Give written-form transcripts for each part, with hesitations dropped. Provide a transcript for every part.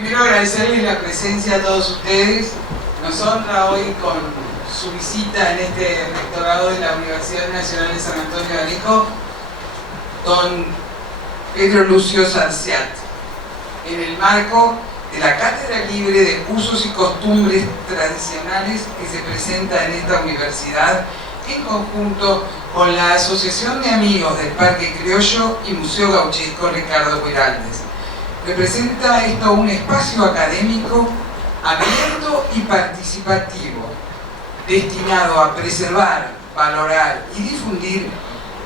Primero agradecerles la presencia a todos ustedes. Nos honra hoy con su visita en este rectorado de la Universidad Nacional de San Antonio de Areco, don Pedro Lucio Sarciat, en el marco de la Cátedra Libre de Usos y Costumbres Tradicionales que se presenta en esta universidad en conjunto con la Asociación de Amigos del Parque Criollo y Museo Gauchesco Ricardo Huiraldes. Representa esto un espacio académico abierto y participativo, destinado a preservar, valorar y difundir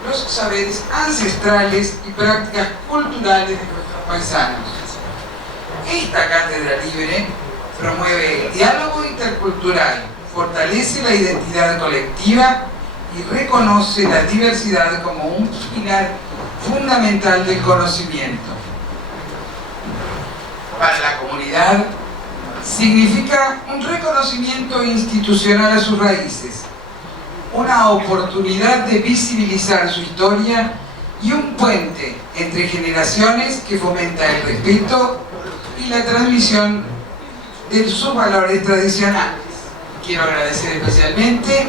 los saberes ancestrales y prácticas culturales de nuestros paisanos. Esta cátedra libre promueve el diálogo intercultural, fortalece la identidad colectiva y reconoce la diversidad como un pilar fundamental del conocimiento. Para la comunidad, significa un reconocimiento institucional a sus raíces, una oportunidad de visibilizar su historia y un puente entre generaciones que fomenta el respeto y la transmisión de sus valores tradicionales. Quiero agradecer especialmente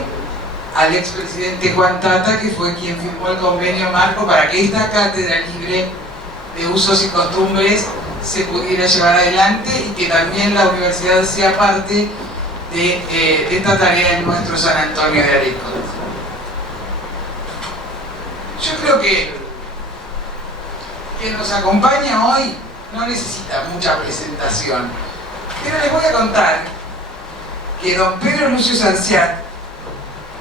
al expresidente Juan Tata, que fue quien firmó el convenio marco para que esta cátedra libre de usos y costumbres se pudiera llevar adelante y que también la universidad sea parte de esta tarea en nuestro San Antonio de Areco. Yo creo que quien nos acompaña hoy no necesita mucha presentación, pero les voy a contar que don Pedro Lucio Sarciat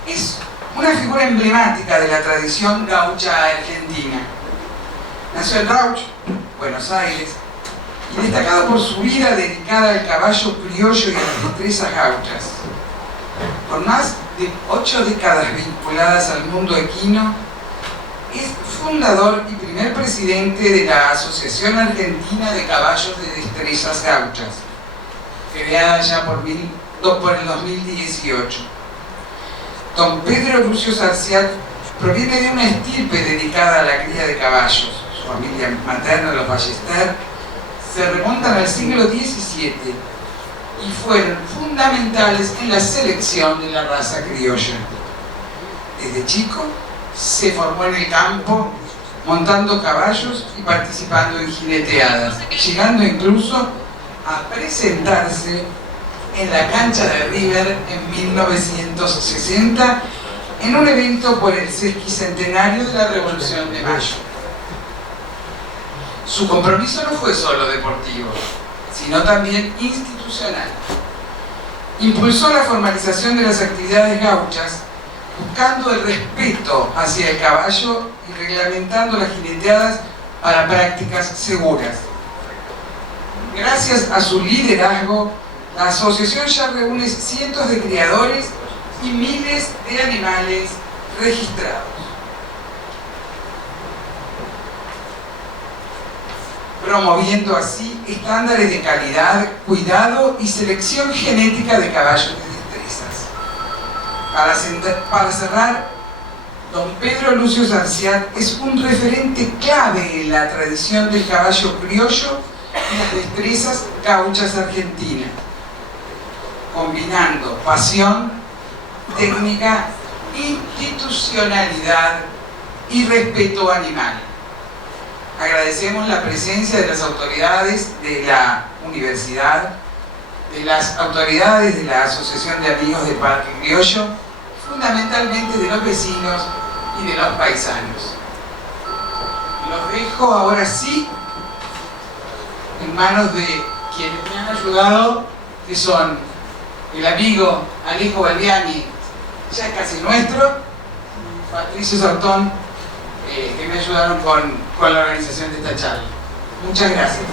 es una figura emblemática de la tradición gaucha argentina. Nació en Rauch, Buenos Aires, y destacado por su vida dedicada al caballo criollo y a las destrezas gauchas. Con más de 8 décadas vinculadas al mundo equino, es fundador y primer presidente de la Asociación Argentina de Caballos de Destrezas Gauchas, creada ya por el 2018. Don Pedro Lucio Sarciat proviene de una estirpe dedicada a la cría de caballos. Su familia materna, los Ballester, se remontan al siglo XVII y fueron fundamentales en la selección de la raza criolla. Desde chico se formó en el campo, montando caballos y participando en jineteadas, llegando incluso a presentarse en la cancha de River en 1960 en un evento por el sesquicentenario de la Revolución de Mayo. Su compromiso no fue solo deportivo, sino también institucional. Impulsó la formalización de las actividades gauchas, buscando el respeto hacia el caballo y reglamentando las jineteadas para prácticas seguras. Gracias a su liderazgo, la asociación ya reúne cientos de criadores y miles de animales registrados. Promoviendo así estándares de calidad, cuidado y selección genética de caballos de destrezas. Para cerrar, don Pedro Lucio Sarciat es un referente clave en la tradición del caballo criollo y las destrezas gauchas argentinas, combinando pasión, técnica, institucionalidad y respeto animal. Agradecemos la presencia de las autoridades de la universidad, de las autoridades de la Asociación de Amigos del Parque Criollo, fundamentalmente de los vecinos y de los paisanos. Los dejo ahora sí en manos de quienes me han ayudado, que son el amigo Alejo Balbiani, ya casi nuestro, Patricio Sartón, que me ayudaron con la organización de esta charla. Muchas gracias.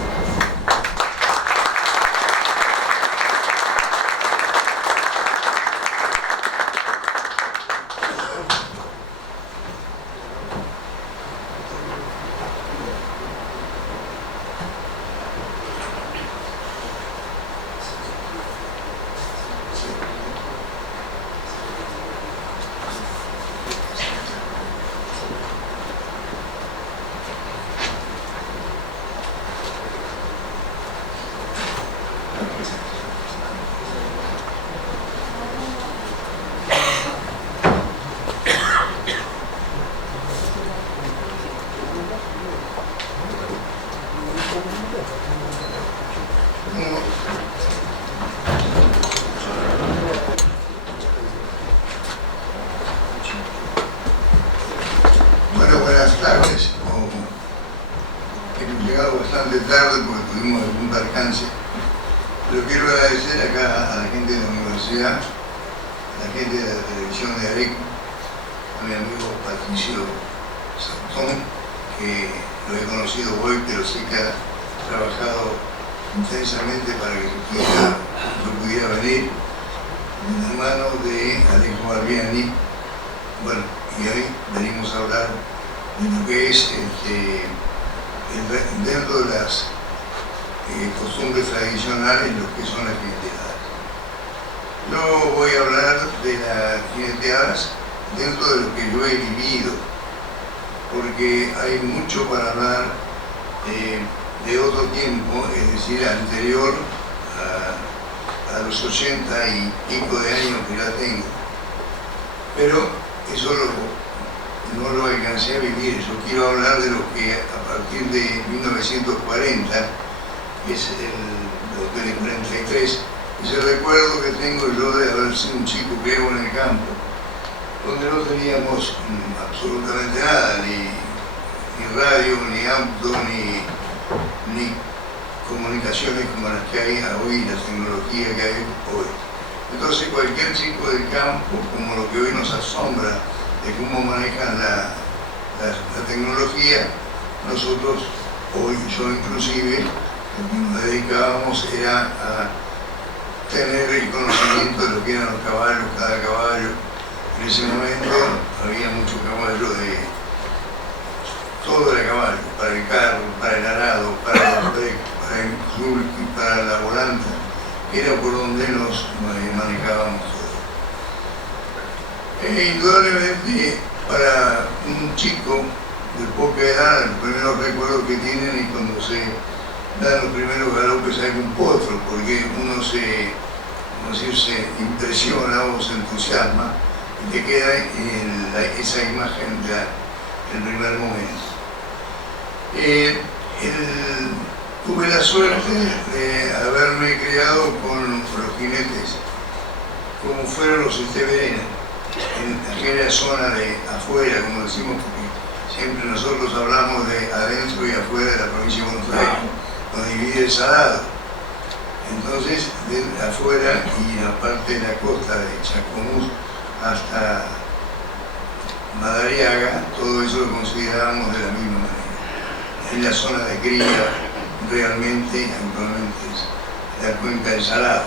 ciudad, la gente de la televisión de Areco, a mi amigo Patricio Santón, que lo he conocido hoy, pero sé que ha trabajado intensamente para que yo pudiera venir, de la mano de Alejo Barbiani. Bueno, y hoy venimos a hablar de lo que es dentro de las costumbres tradicionales, lo que son las jineteadas. Yo voy a hablar de las jineteadas dentro de lo que yo he vivido, porque hay mucho para hablar de otro tiempo, es decir, anterior a los 80 y pico de años que ya tengo. Pero eso no lo alcancé a vivir. Yo quiero hablar de lo que a partir de 1940, que es el 43, ese recuerdo que tengo yo de haber sido un chico criado en el campo, donde no teníamos absolutamente nada, ni radio, ni auto, ni comunicaciones como las que hay hoy, la tecnología que hay hoy. Entonces cualquier chico del campo, como lo que hoy nos asombra de cómo manejan la tecnología, nosotros hoy, yo inclusive, lo que nos dedicábamos era a tener el conocimiento de lo que eran los caballos, cada caballo. En ese momento había muchos caballos todo era caballo, para el carro, para el arado, para el sulky, para la volanta, era por donde nos manejábamos todo. Indudablemente, para un chico de poca edad, los primeros recuerdos que tienen es cuando se dan los primeros galopes a algún potro, porque uno se impresiona o se entusiasma y te queda esa imagen del primer momento. Tuve la suerte de haberme criado con los jinetes como fueron los esteverenas, en aquella zona de afuera, como decimos, porque siempre nosotros hablamos de adentro y afuera de la provincia de Buenos Aires, nos divide el Salado. Entonces, de afuera y la parte de la costa de Chascomús hasta Madariaga, todo eso lo considerábamos de la misma manera. En la zona de cría realmente actualmente es la cuenca del Salado.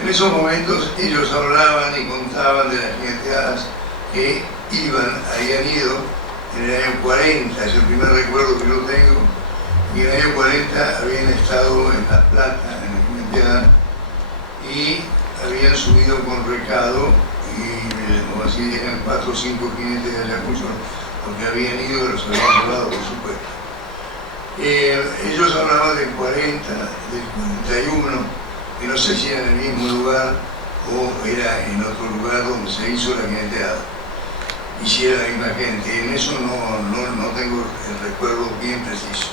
En esos momentos ellos hablaban y contaban de las jineteadas que habían ido en el año 40, es el primer recuerdo que yo tengo, y en el año 40 habían estado en La Plata, en la jineteada, y habían subido con recado, y como así eran 4 o 5 jinetes de Ayacucho, porque habían ido y los habían llevado, por supuesto. Ellos hablaban del 40, del 41, que no sé si era en el mismo lugar o era en otro lugar donde se hizo la jineteada, y si era la misma gente. En eso no tengo el recuerdo bien preciso.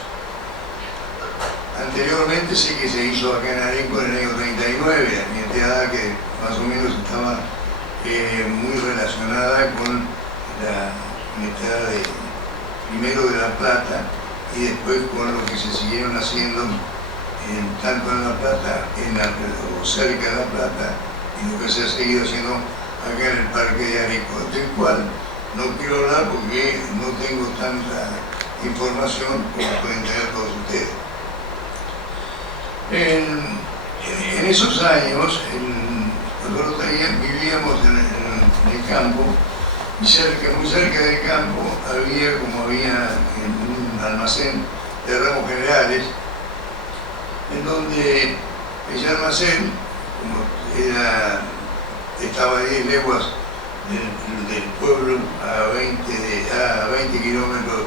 Anteriormente sé que se hizo acá en Areco en el año 39, la jineteada que más o menos estaba muy relacionada con la jineteada primero de La Plata y después con lo que se siguieron haciendo tanto en La Plata, o cerca de La Plata, y lo que se ha seguido haciendo acá en el Parque de Areco, del cual no quiero hablar porque no tengo tanta información como pueden tener todos ustedes. En esos años, nosotros vivíamos en el campo, y muy cerca del campo había, como había un almacén de ramos generales, en donde ese almacén, como estaba a 10 leguas del pueblo, a 20 kilómetros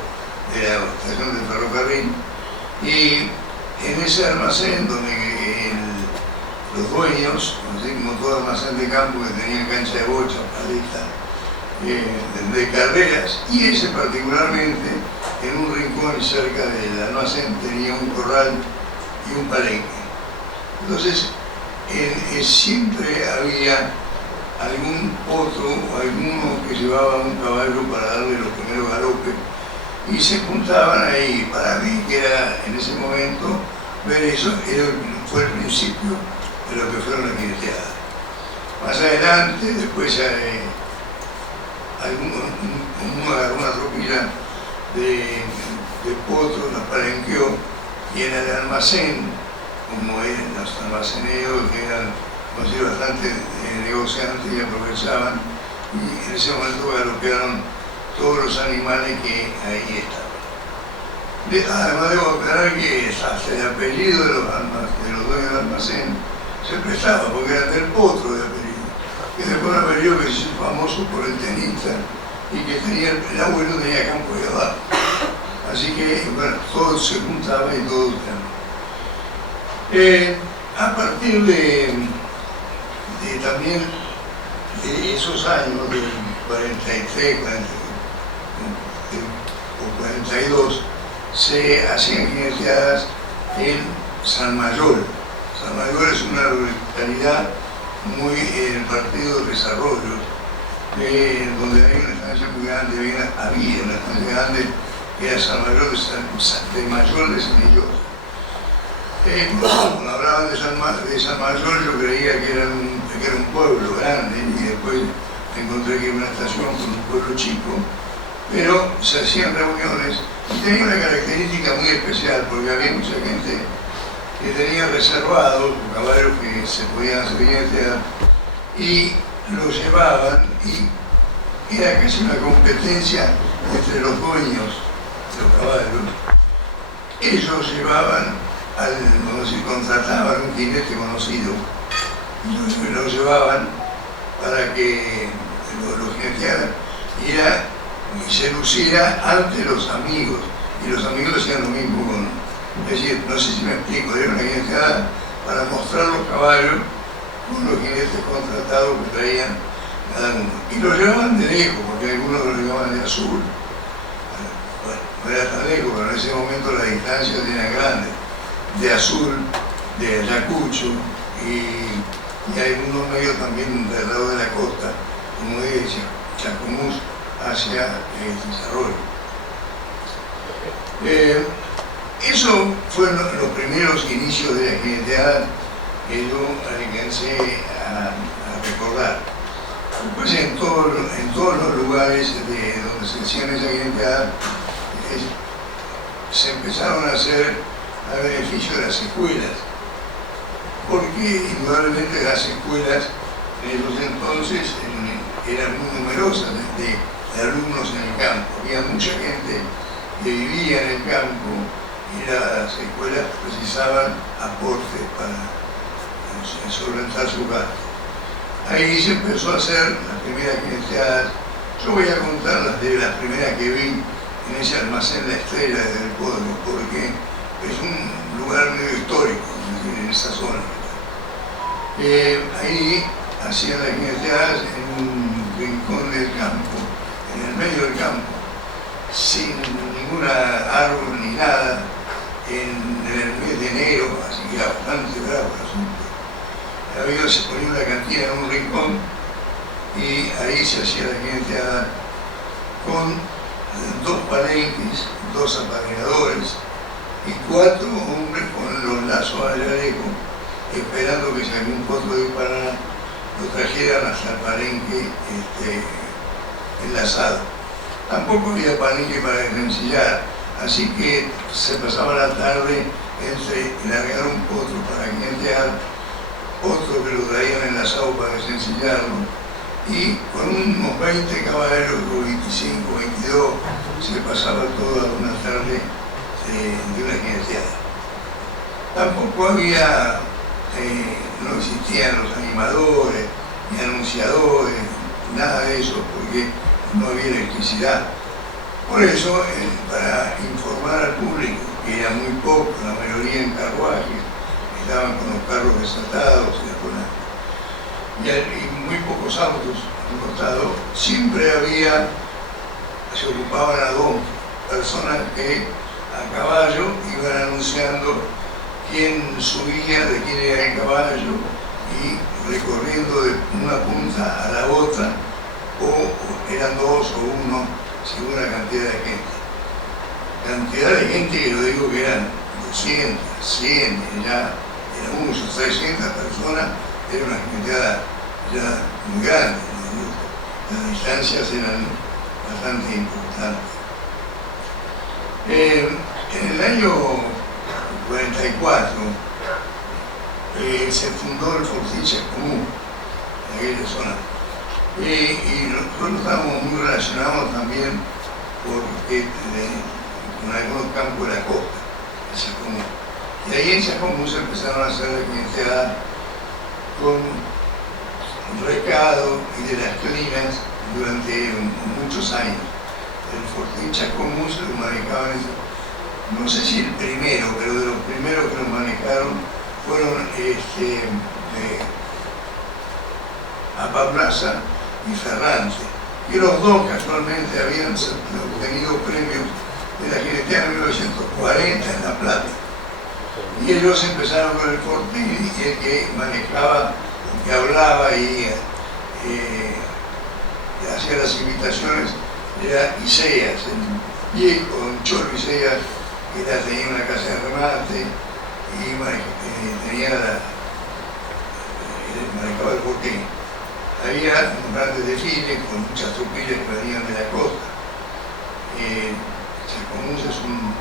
de la estación del ferrocarril, y en ese almacén donde los dueños, así como todo almacén de campo que tenía cancha de bocha, paleta, de carreras, y ese particularmente, en un rincón cerca del almacén, tenía un corral y un palenque. Entonces, siempre había algún potro o alguno que llevaba un caballo para darle los primeros galopes, y se juntaban ahí. Para mí, que era en ese momento, ver eso fue el principio de lo que fueron las jineteadas. elegante, después uno agarró una tropilla de potro, nos palenqueó, y en el almacén, como eran los almaceneros, que eran bastante negociantes y aprovechaban, y en ese momento galopearon todos los animales que ahí estaban. Además debo aclarar que hasta el apellido de los dueños del almacén se prestaba, porque eran del potro de apellido, que después un apellido que se hizo famoso por el tenista y que tenía, el abuelo tenía campo de abajo. Así que, bueno, todo se juntaba y todo a partir también de esos años, del 43, 40, o 42, se hacían jineteadas en San Mayor. San Mayor es una localidad muy en el Partido de Desarrollo, donde hay una estancia muy grande, había una estancia grande que era San Mayor de Mayor de Semillosa. Cuando hablaban de San Mayor, yo creía que era un pueblo grande, y después encontré que era una estación con un pueblo chico, pero se hacían reuniones y tenía una característica muy especial, porque había mucha gente que tenía reservados caballos que se podían hacer jinetear y los llevaban, y era casi una competencia entre los dueños de los caballos. Ellos llevaban, contrataban un jinete conocido y lo llevaban para que lo jinetearan y se luciera ante los amigos, y los amigos hacían lo mismo es decir, no sé si me explico, era una jineteada para mostrar los caballos con los jinetes contratados que traían cada uno, y lo llevaban de lejos, porque algunos lo llevaban de Azul. Bueno, no era tan lejos, pero en ese momento las distancias eran grandes, de Azul, de Ayacucho, y algunos medios también del lado de la costa, como de Chacomús hacia el Desarrollo. Eso fueron los primeros inicios de la jineteada que yo alcancé a recordar. Después en todos los lugares donde se hacían esa jineteada, se empezaron a hacer a beneficio de las escuelas, porque indudablemente las escuelas en esos entonces eran muy numerosas de alumnos en el campo. Había mucha gente que vivía en el campo y las escuelas precisaban aportes para solventar su gasto. Ahí se empezó a hacer las primeras jineteadas. Yo voy a contar las primeras que vi en ese almacén La Estrella desde el pueblo, porque es un lugar medio histórico en esa zona. Ahí hacían las jineteadas en un rincón del campo, en el medio del campo, sin ninguna árbol ni nada, en el mes de enero, así que era bastante bravo el asunto. Se ponía una cantina en un rincón y ahí se hacía la jineteada con 2 palenques, 2 apadrinadores y 4 hombres con los lazos al chaleco, esperando que si algún potro disparara, lo trajeran hasta el palenque enlazado. Tampoco había palenque para desencillar, así que se pasaba la tarde entre largar un potro para jinetear, otro que lo traían enlazado para desencillarlo, y con unos 20 caballos, o 25, 22, se pasaba toda una tarde de una jineteada. Tampoco había, no existían los animadores, ni anunciadores, nada de eso, porque no había electricidad. Por eso, para informar al público, que era muy poco, la mayoría en carruajes, estaban con los carros desatados y muy pocos autos importados, siempre se ocupaban a 2 personas que a caballo iban anunciando quién subía, de quién era el caballo, y recorriendo de una punta a la otra, o eran 2 o 1, según la cantidad de gente. Cantidad de gente que yo digo que eran 200, 100, ya eran muchos, 300 personas, era una jineteada ya muy grandes, ¿no? Las distancias eran bastante importantes. En el año 44 se fundó el Fortín Chascomús, en aquella zona. Y nosotros estábamos muy relacionados también con algunos campos de la costa de Chascomús. Y ahí en Chascomús empezaron a hacer la clientela con recado y de las clinas durante muchos años. El Fortín Chascomús lo manejaban, no sé si el primero, pero de los primeros que lo manejaron fueron Apaplaza y Ferrante, y los dos casualmente habían obtenido premios de la Gineteada en 1940 en La Plata. Y ellos empezaron con el Fortín, y el que manejaba, el que hablaba y hacía las invitaciones era Iseas, el viejo don Cholo Iseas, que tenía una casa de remate y manejaba el Fortín. Había un gran desfile con muchas tropillas que venían de la costa. Chascomús es un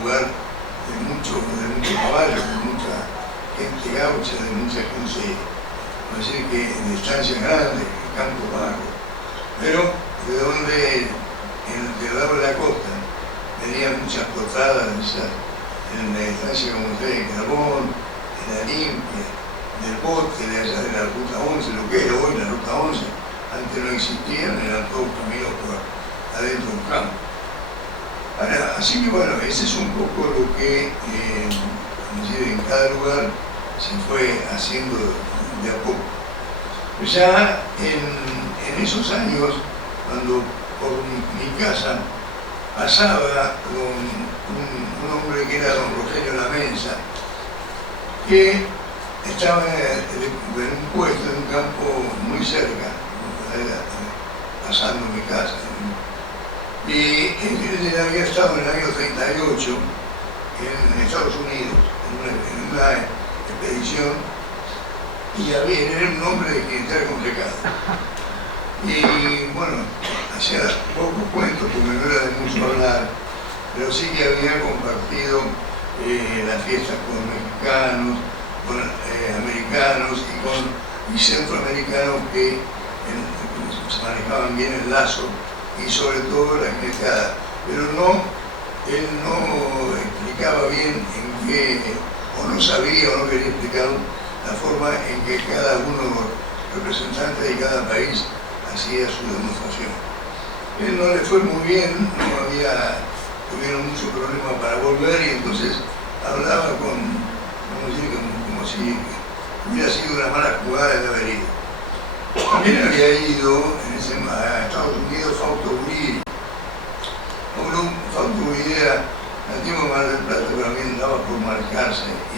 lugar de mucho caballo, de mucha gente gaucha, de mucha gente, no sé que de estancias grandes, de campo bajo, pero de donde, del lado de la costa, venían muchas potradas en la estancia como ustedes, de Carbón, de La Limpia, del Bote, de allá de la Ruta 11, lo que era hoy la Ruta 11, antes no existían, eran todos caminos por adentro del campo. Ahora, así que bueno, ese es un poco lo que en cada lugar se fue haciendo de a poco. Ya en esos años, cuando por mi casa pasaba un hombre que era don Rogelio Lamensa, que estaba en un puesto, en un campo muy cerca, pasando mi casa. Y él había estado en el año 38 en Estados Unidos, en una expedición, y era un hombre de clientela complicado. Y bueno, hacía pocos cuentos, porque no era de mucho hablar, pero sí que había compartido las fiestas con mexicanos, con americanos y centroamericanos que se manejaban bien el lazo y sobre todo la gineteada. Pero él no explicaba bien en qué, o no sabía o no quería explicar la forma en que cada uno de los representantes de cada país hacía su demostración. Él no le fue muy bien, tuvieron mucho problema para volver, y entonces hablaba como si hubiera sido una mala jugada de haber ido. También había ido a Estados Unidos Fausto Guridi. Fausto Guridi era nativo de Mar del Plata, pero también andaba por marcarse y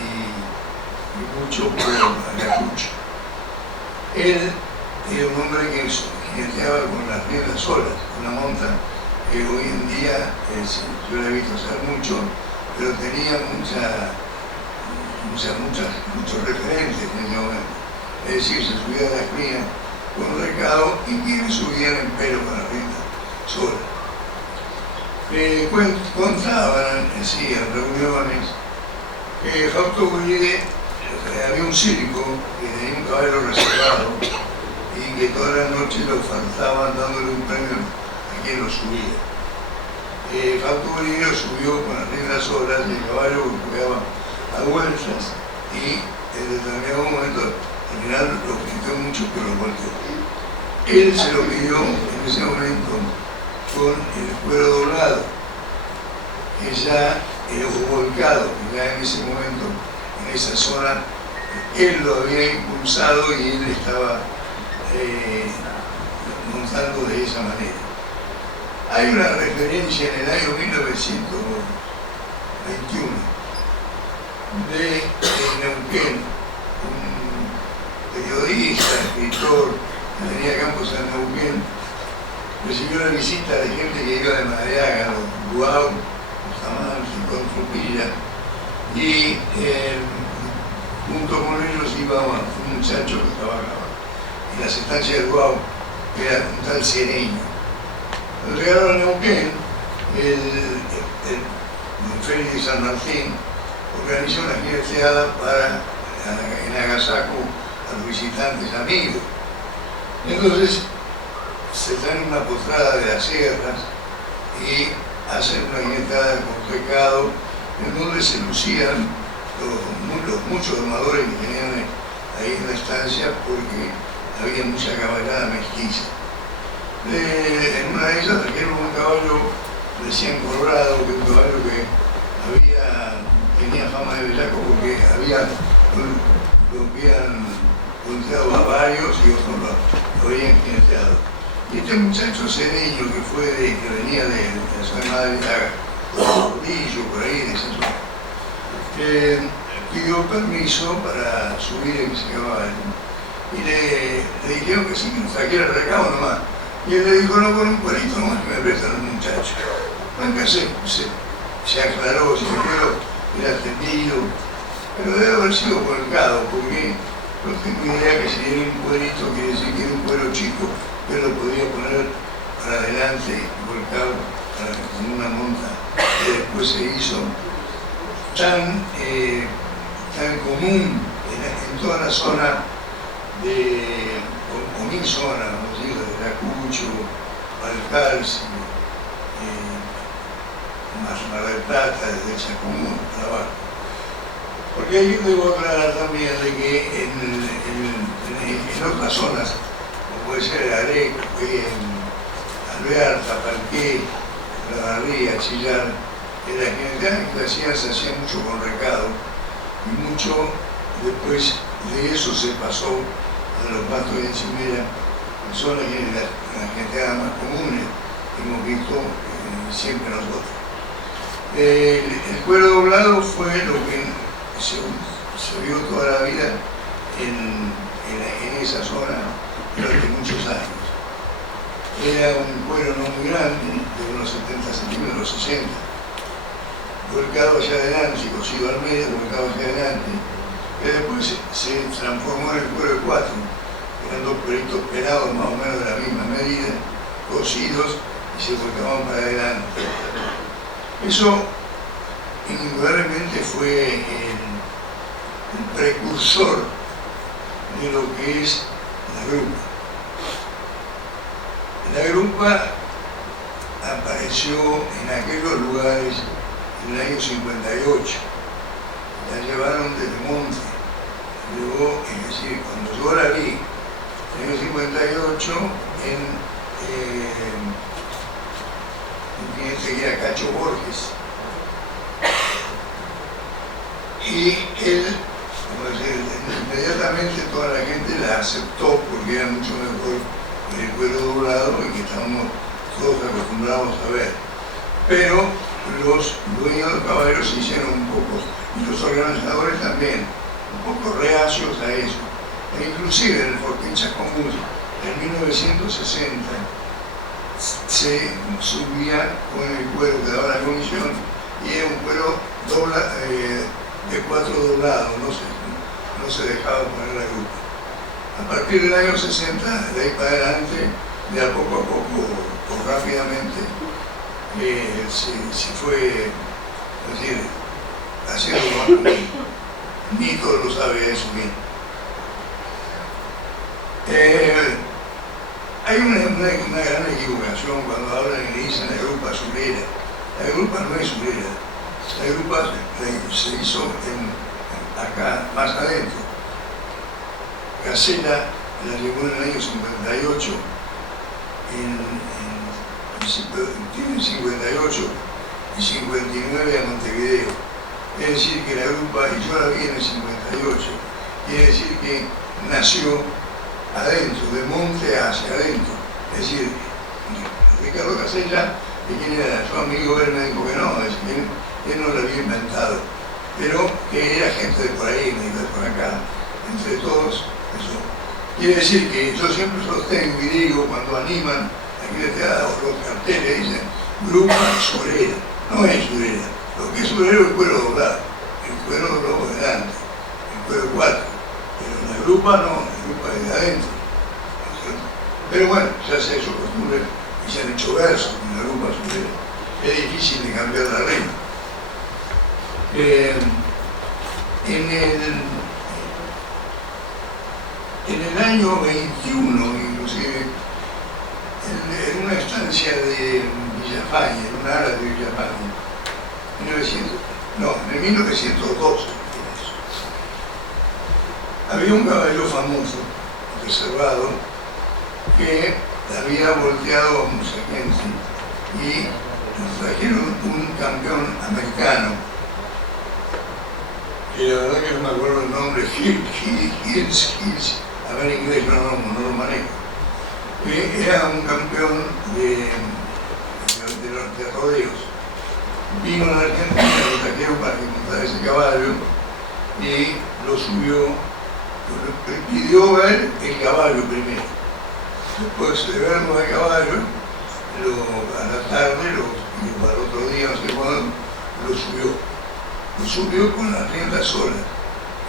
mucho por Ayacucho. Él era un hombre que jineteaba con las riendas solas, una monta que hoy en día yo la he visto hacer mucho, pero tenía muchos referentes en ese momento. Es decir, se subía a la crina con recado y quienes subían en pelo con la rienda sola. Contaban, sí, en reuniones, que Fausto Guridi había un circo que tenía un caballo reservado y que todas las noches lo faltaban dándole un premio a quien lo subía. Fausto Guridi lo subió con las riendas solas y el caballo golpeaba a vueltas y en determinado momento al final lo gritó mucho, pero lo volteó. Él se lo pidió en ese momento con el cuero doblado, que ya volcado, que ya en ese momento, en esa zona, él lo había impulsado y él estaba montando de esa manera. Hay una referencia en el año 1921 de Neuquén, un periodista, escritor, que tenía campos en Neuquén, recibió la visita de gente que iba de Madariaga, los Guau, los Tamantes, con Trupilla, y junto con ellos iba un muchacho que trabajaba en las estancias del Guau, que era un tal Cereño. Cuando llegaron a Neuquén, el Félix de San Martín organizó una jineteada para en agasajo a los visitantes amigos. Entonces se traen una postrada de las sierras y hacen una jineteada con recado en donde se lucían los muchos domadores que tenían ahí en la estancia, porque había mucha caballada mestiza. En una de ellas trajeron un caballo, decían Colorado, que un caballo que tenía fama de bellaco porque lo habían punteado a varios y otros lo habían jineteado. Y este muchacho Cereño, que venía de la zona de Madrid, Gordillo, por ahí, de esa zona, pidió permiso para subir en ese caballo. Y le dijeron que sí, que nos trajera el recado nomás. Y él le dijo, no, con un cuerito nomás que me prestan al muchacho. Nunca se aclaró si el cuero era tendido, pero debe haber sido volcado, porque no tengo idea que si era un cuerito quiere decir que era un cuero chico, pero lo podía poner para adelante, volcado con una monta que después se hizo tan común en toda la zona o mi zona, vamos a decir, de Ayacucho, Balcarce, Mar del Plata, desde Chacomún para abajo. Porque ahí debo aclarar también de que en otras zonas, como puede ser Areco, Alvear, Tapalqué, La Barría, Chillar, en la jineteada se hacía mucho con recado, y mucho después de eso se pasó a los pastos de encimera, que son las jineteadas más comunes que hemos visto siempre nosotros. El cuero doblado fue lo que se vio toda la vida en esa zona durante muchos años. Era un cuero no muy grande, de unos 70 centímetros, 60, volcado hacia adelante, cosido al medio, volcado hacia adelante, que después se transformó en el cuero de 4, eran dos cueritos pelados más o menos de la misma medida, cosidos y se volcaban para adelante. Eso indudablemente fue el precursor de lo que es la grupa. La grupa apareció en aquellos lugares en el año 58. La llevaron desde Monte. Luego, es decir, cuando yo la vi, en el año 58, que era Cacho Borges. Y él, inmediatamente toda la gente la aceptó porque era mucho mejor el cuero doblado y que estábamos todos acostumbrados a ver. Pero los dueños de caballeros se hicieron un poco, y los organizadores también, un poco reacios a eso. E inclusive en el Fortín Chacomús, en 1960, se subía con el cuero que daba la comisión y era un cuero de 4 doblados, no se dejaba poner la grupa. A partir del año 60, de ahí para adelante, de a poco o rápidamente, se fue, es decir, haciendo más común. Nico lo sabe eso bien. Hay una gran equivocación cuando hablan y dicen la grupa surera. La grupa no es surera. La grupa se hizo acá, más adentro. Casella la llevó en el año 58, tiene 58 y 59 a Montevideo. Es decir, que la grupa, y yo la vi en el 58, quiere decir que nació adentro, de monte hacia adentro. Es decir, Ricardo Casella, de quien era su amigo, él me dijo que no, es que él no lo había inventado, pero que era gente de por ahí, de por acá, entre todos, eso. Quiere decir que yo siempre sostengo y digo, cuando animan aquí de teatro, los carteles dicen, grupa surera, no es surera. Lo que es surero es el cuero doblado, el cuero doblado de delante, el cuero 4, pero la grupa no, la grupa es de adentro. Pero bueno, ya se ha hecho costumbre y se han hecho versos con la lupa sobre. Es difícil de cambiar la rima. En el año 21, inclusive, en una estancia de Villafañe, en una área de Villafañe, en el 1912, había un caballo famoso, reservado, que había volteado a mucha gente y nos trajeron un campeón americano, que la verdad que no me acuerdo el nombre, Hills, a ver en inglés no lo manejo, que era un campeón de rodeos. Vino a la Argentina, lo trajeron para que montara ese caballo y lo subió, pidió ver el caballo primero. Después de verlo al caballo, a la tarde, y para otro día, no sé cuándo, lo subió. Lo subió con la rienda sola,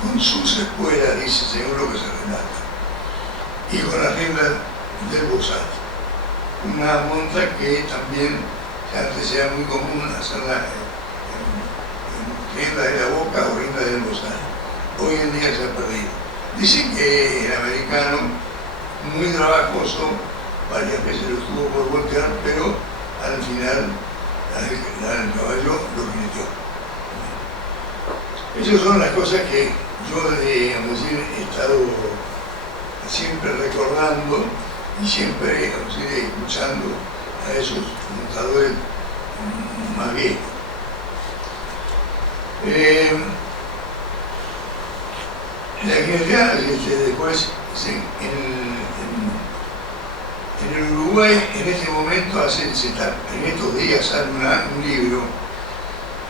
con sus espuelas, dice según lo que se relata, y con la rienda del bozal. Una monta que también antes era muy común hacerla en rienda de la boca o rienda del bozal. Hoy en día se ha perdido. Dicen que el americano, muy trabajoso, varias veces lo tuvo por voltear, pero al final el caballo lo rindió. Esas son las cosas que yo, digamos, he estado siempre recordando y siempre escuchando a esos montadores más viejos. La generalidad, después, en el Uruguay, en este momento, en estos días sale un libro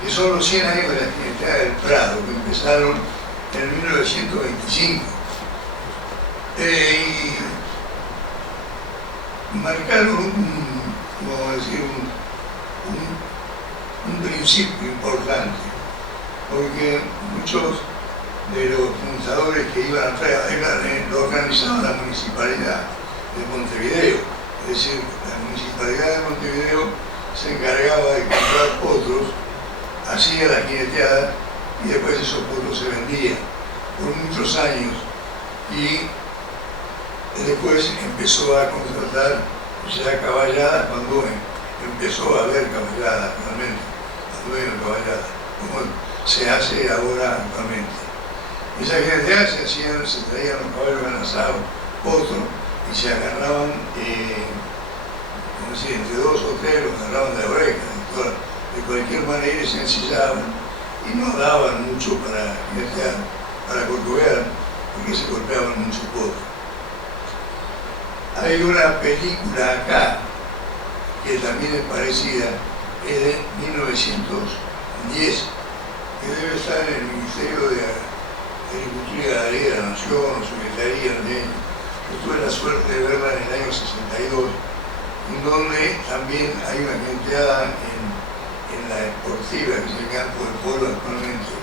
que son los 100 años de la Gineteada del Prado, que empezaron en 1925. Y marcaron un principio importante, porque muchos de los montadores que iban atrás lo organizaba la Municipalidad de Montevideo. Es decir, la Municipalidad de Montevideo se encargaba de comprar potros, hacía la jineteada y después esos potros se vendían por muchos años, y después empezó a contratar ya caballada cuando empezó a haber caballada realmente, cuando había caballada, como se hace ahora actualmente. Esas jineteadas se traían los caballos amenazados, potros, y se agarraban, entre dos o tres los agarraban de la oreja, de cualquier manera se ensillaban y no daban mucho para jinetear, para corcovear, porque se golpeaban mucho potros. Hay una película acá que también es parecida, que es de 1910, que debe estar en el Ministerio de Agricultura y Ganadería de la Nación o Secretaría de... Yo tuve la suerte de verla en el año 62, en donde también hay una jineteada en la esportiva, que es el campo del pueblo actualmente,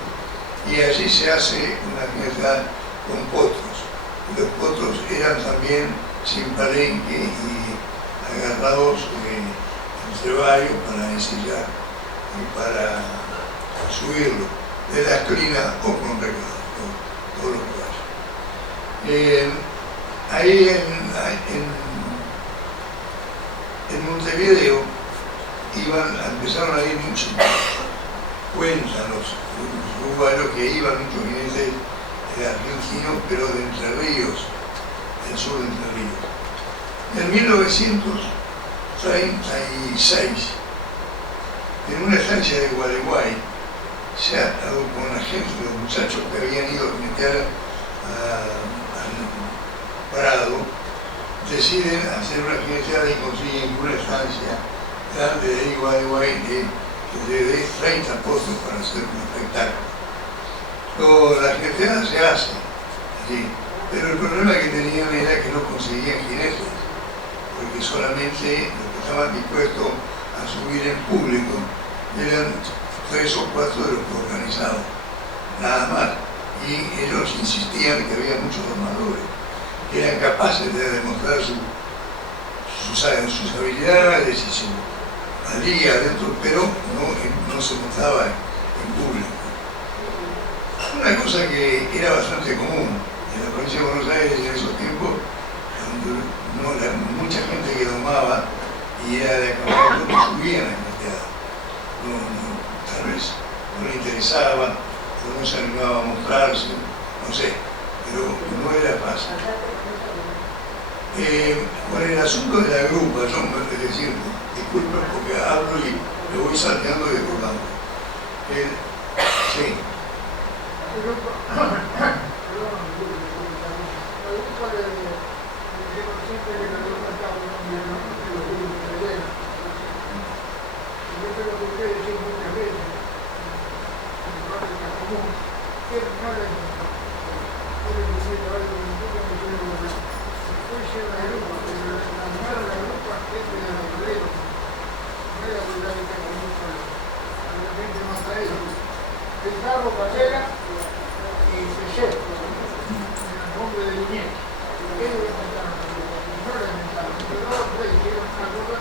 y allí se hace una jineteada con potros. Los potros eran también sin palenque y agarrados entre varios para ensillar y para subirlo de la esquina o con recado, todos los caballos. Ahí en Montevideo empezaron a ir muchos, cuentan los uruguayos que iban muchos jinetes argentinos, pero de Entre Ríos, del sur de Entre Ríos. En 1936, en una estancia de Gualeguay, con la gente, los muchachos que habían ido a jinetear al Prado, deciden hacer una jineteada y consiguen una estancia grande de Gualeguay que de 30 pozos para hacer un espectáculo. La jineteada se hace allí, pero el problema que tenían era que no conseguían jinetes, porque solamente los que estaban dispuestos a subir en público eran 3 o 4 de los que organizaban, nada más. Y ellos insistían que había muchos domadores que eran capaces de demostrar su sus habilidades y su valía dentro, pero no se mostraba en público. Una cosa que era bastante común en la provincia de Buenos Aires en esos tiempos, donde mucha gente que domaba y era de caballo no subían a Jinete Hadas. Tal vez no le interesaba, o no se animaba a mostrarse, no sé, pero no era fácil. Con el asunto de la grupa, yo me estoy diciendo, disculpen porque hablo y me voy salteando y recordando. Sí. Ricardo Casera y Peixet, el nombre de Luñez. Ellos inventaron la grupa, no la inventaron. Pero los hicieron una cosa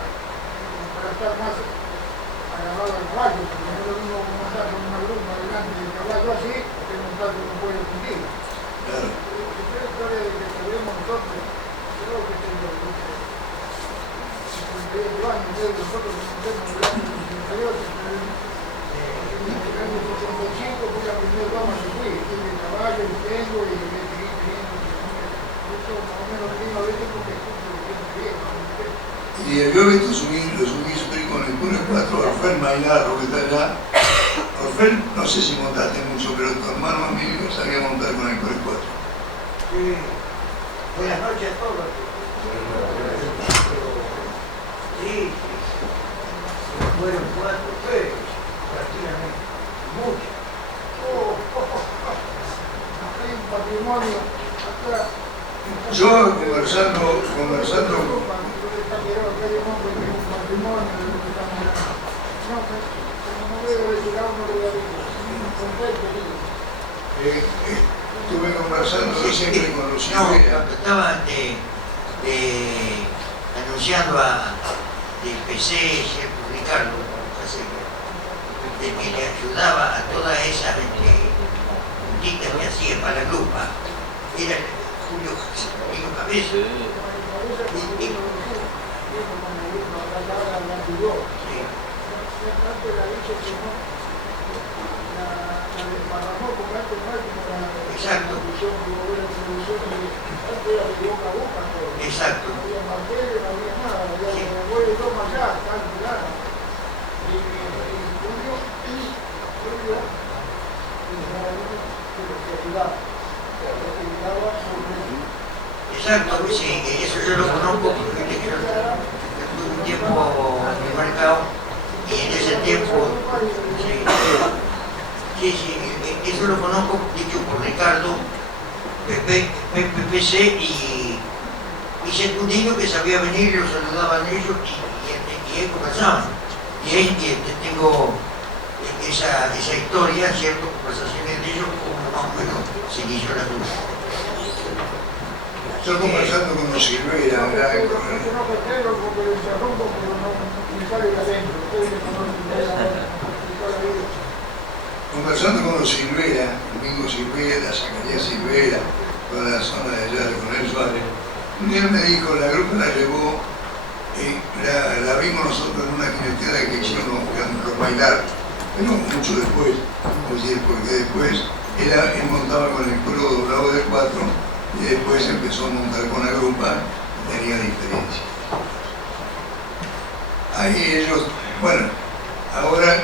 para estar más agarrado al caballo, porque no es lo mismo montar con una grupa delante del caballo así que montar con un pollo fundido. Claro. Es una historia de que tuvimos nosotros, creo que tengo 58 años, nosotros nos montamos en el año 58, en el año 65 fue la primera dama que fui, tuve el caballo, el tengo y le seguí teniendo. Eso más o menos tengo a veces porque escucho lo que tiene que ver. Y yo he visto lo subí con el Cune 4, Orfel Maynarro, que está allá. Orfel, no sé si montaste mucho, pero tu hermano Emilio sabía montar con el Cune 4. Sí, buenas noches a todos. Sí, fueron 4 pesos, prácticamente, mucho. Hay un patrimonio acá. Yo conversando estuve conversando siempre con los cuando estaban anunciando de PC, ¿cierto? Ricardo, de que le ayudaba a todas esas puntitas que hacía para la lupa, era Julio Cabeza. Exacto. Exacto. Exacto, sí, eso yo lo conozco porque yo estuve un tiempo en el mercado y en ese tiempo, sí, eso lo conozco, dicho por Ricardo, PPC y Secundino, que sabía venir, los saludaban ellos y ahí conversaban. Y ahí tengo esa historia, cierto, conversaciones de ellos, como más o menos se inició la duda. Yo conversando con los Silveira, Domingo Silveira, Zacarías Silveira, toda la zona de allá de Coronel Suárez, un día me dijo, la grupa la llevó, la vimos nosotros en una jineteada que hicieron los bailar, pero mucho después, porque después él montaba con el cuero doblado de 4 y después empezó a montar con la grupa, tenía diferencia. Ahí ellos, bueno, ahora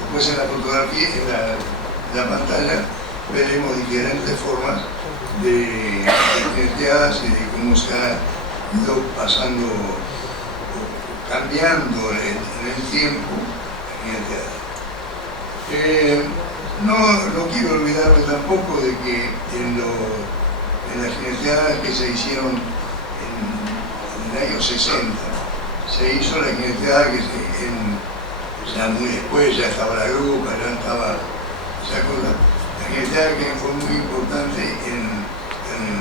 después en la fotografía, en la pantalla, veremos diferentes formas de jineteadas y de cómo se ha ido pasando, cambiando en el tiempo la jineteada. No quiero olvidarme tampoco de que en las jineteadas que se hicieron en el año 60, se hizo la jineteada que ya muy después, ya estaba la grupa, ya estaba esa cosa. La jineteada que fue muy importante en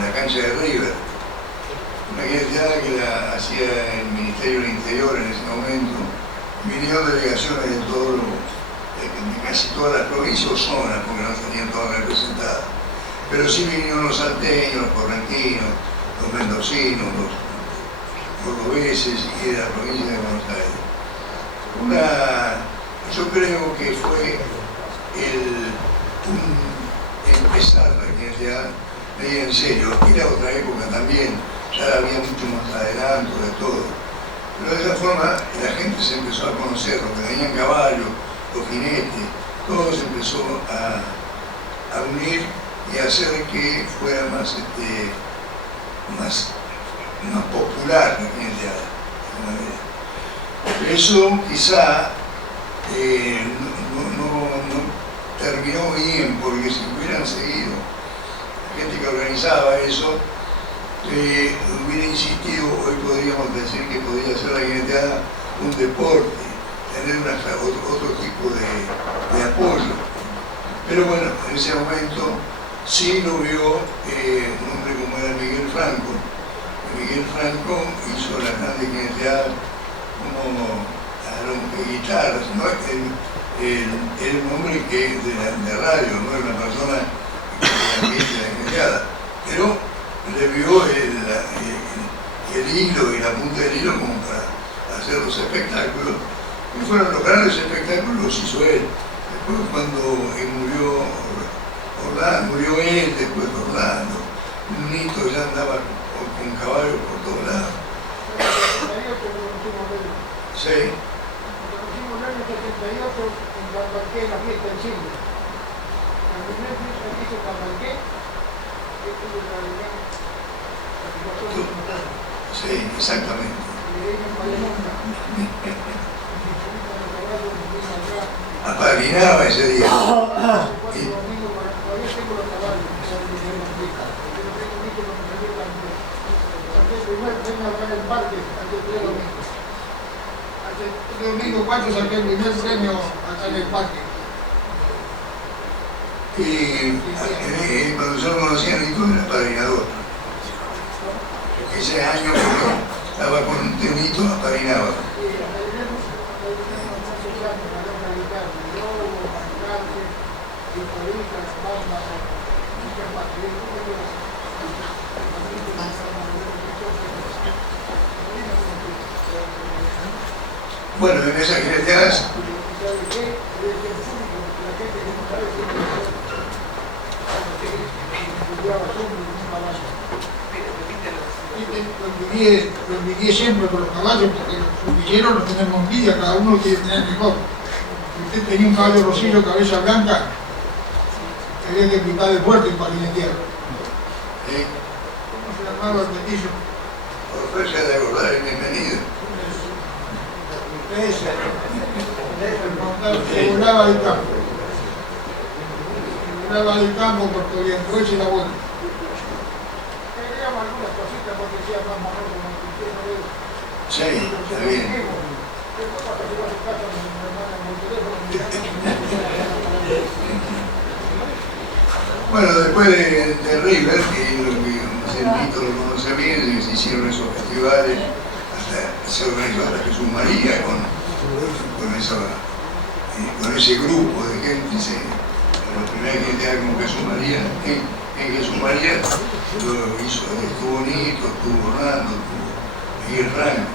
la cancha de River. Una jineteada organizada que la hacía el Ministerio del Interior en ese momento, vinieron delegaciones de casi todas las provincias o zonas, porque no tenían todas representadas. Pero sí vinieron los salteños, los correntinos, los mendocinos, los cordobeses y de la provincia de Buenos Aires. Yo creo que fue empezar la actividad medio en serio. Era otra época también, ya había mucho más adelanto de todo. Pero de esa forma la gente se empezó a conocer, los que tenían caballos, los jinetes, todo se empezó a unir y a hacer que fuera más popular la actividad. Eso quizá no terminó bien, porque si hubieran seguido la gente que organizaba eso, hubiera insistido, hoy podríamos decir que podría ser la guineteada un deporte, tener otro tipo de apoyo. Pero bueno, en ese momento sí lo vio un hombre como era Miguel Franco. Miguel Franco hizo la grande guineteada como guitarras, ¿no? Era un hombre que de radio, no era una persona que era la guineteada, pero le vio el hilo y la punta del hilo como para hacer los espectáculos, y fueron los grandes espectáculos los hizo él. Después cuando murió él, después Orlando, Nito ya andaba con caballos por todos lados. Sí. Conocimos en el año 78 en Cambalqué, en la fiesta del siglo. La primera fiesta que hizo Cambalqué, que tuvo la situación de Matana. Sí, exactamente. Y de ahí en Palemonda. Apadrinaba ese día. Cuatro domingos, todavía tengo los caballos, que eran de la fiesta. Yo no tengo visto lo que salió también. Saqué el primer premio acá en el parque, antes de domingo. El domingo 4 saqué el primer premio acá en el parque. Y cuando yo lo conocía, Nito era apadrinador. Ese año estaba con un tenito, apadrinaba. Bueno, en esas jineteadas lo envidié siempre con los caballos, porque los villeros los tenemos envidia, cada uno quiere tener mejor. Usted tenía un caballo rosillo, cabeza blanca, había que picar de fuerte para jinetear. ¿Cómo se llamaba el petillo? por fecha de acordar el bienvenido. Se volaba del campo. Se volaba del campo porque después y la vuelta. Agregamos algunas cositas porque sea más monótono que usted no ve. Sí, está bien. Después cuando llegó a su casa me mandan por teléfono. Bueno, después de River, que el mito lo conoce bien, se hicieron esos festivales, hasta se organizó hasta Jesús María con ese grupo de gente. La primera gente era con Jesús María, en Jesús María lo hizo, estuvo Nito, estuvo Orlando, estuvo Miguel Franco.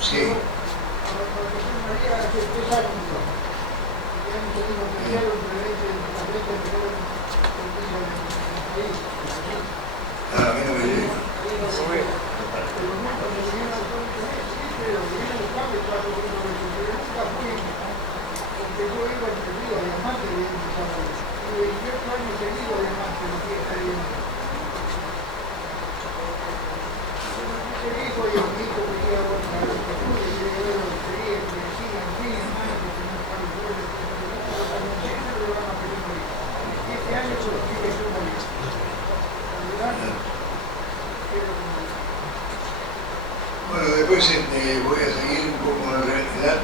Sí. A mí no me llega. Bueno, después voy a seguir un poco con la realidad,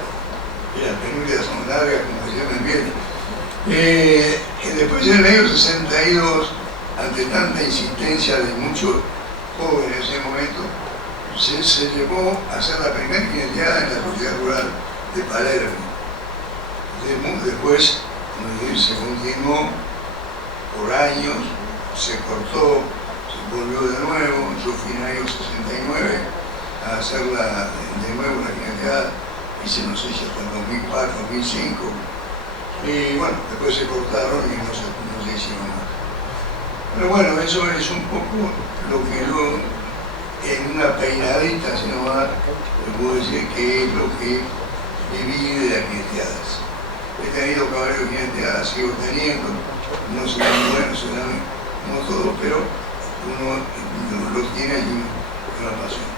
que las penurias son largas, como decían bien. Después en el año 62, ante tanta insistencia de muchos joven en ese momento, se llevó a ser la primera jineteada en la sociedad rural de Palermo. Después se continuó por años, se cortó, se volvió de nuevo. Yo fui en el año 69 a hacer de nuevo la jineteada, hice no sé si hasta el 2004, 2005, y bueno, después se cortaron y no se hicieron más. Pero bueno, eso es un poco lo que yo, en una peinadita, si no va, le puedo decir que es lo que viví de las jineteadas. He tenido caballos de jineteadas, sigo teniendo, no son muy buenos, no todos, pero uno los tiene y una pasión.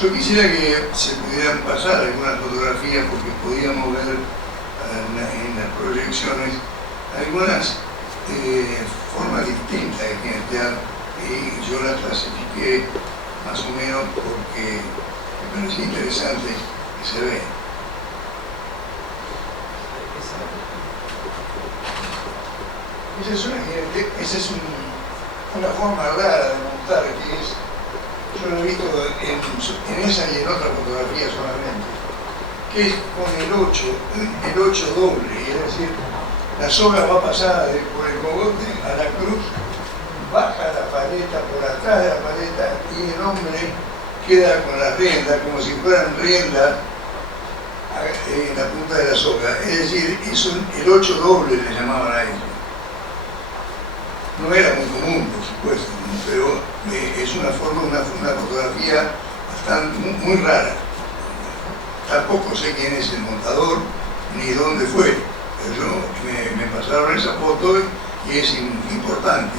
Yo quisiera que se pudieran pasar algunas fotografías porque podíamos ver en las proyecciones algunas formas distintas de jinetear, y yo las clasifiqué más o menos porque me parecía interesante que se vea. Esa es una forma rara de montar, que es, yo lo he visto en esa y en otra fotografía solamente, que es con el 8 doble, es decir, la soga va pasada por el cogote a la cruz, baja la paleta por atrás de la paleta y el hombre queda con la rienda, como si fueran riendas en la punta de la soga. Es decir, el 8 doble le llamaban a eso. No era muy común, por supuesto, pero es una forma, una fotografía bastante, muy rara. Tampoco sé quién es el montador ni dónde fue, pero me pasaron esa foto y es importante.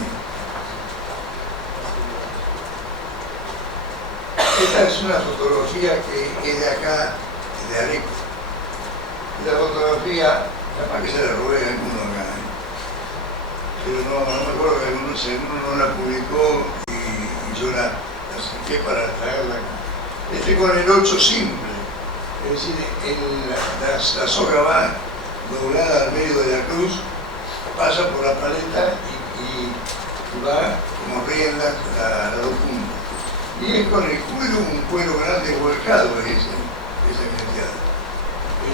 Esta es una fotografía que es de acá, de Areco. La fotografía, capaz que se la robé a alguno acá, pero no me acuerdo que alguno no la publicó y yo la saqué para traerla acá. Con el 8 simple, es decir, la soga va doblada al medio de la cruz, pasa por la paleta y va como riendas a los puntos. Y es con el cuero, un cuero grande volcado esa jineteada.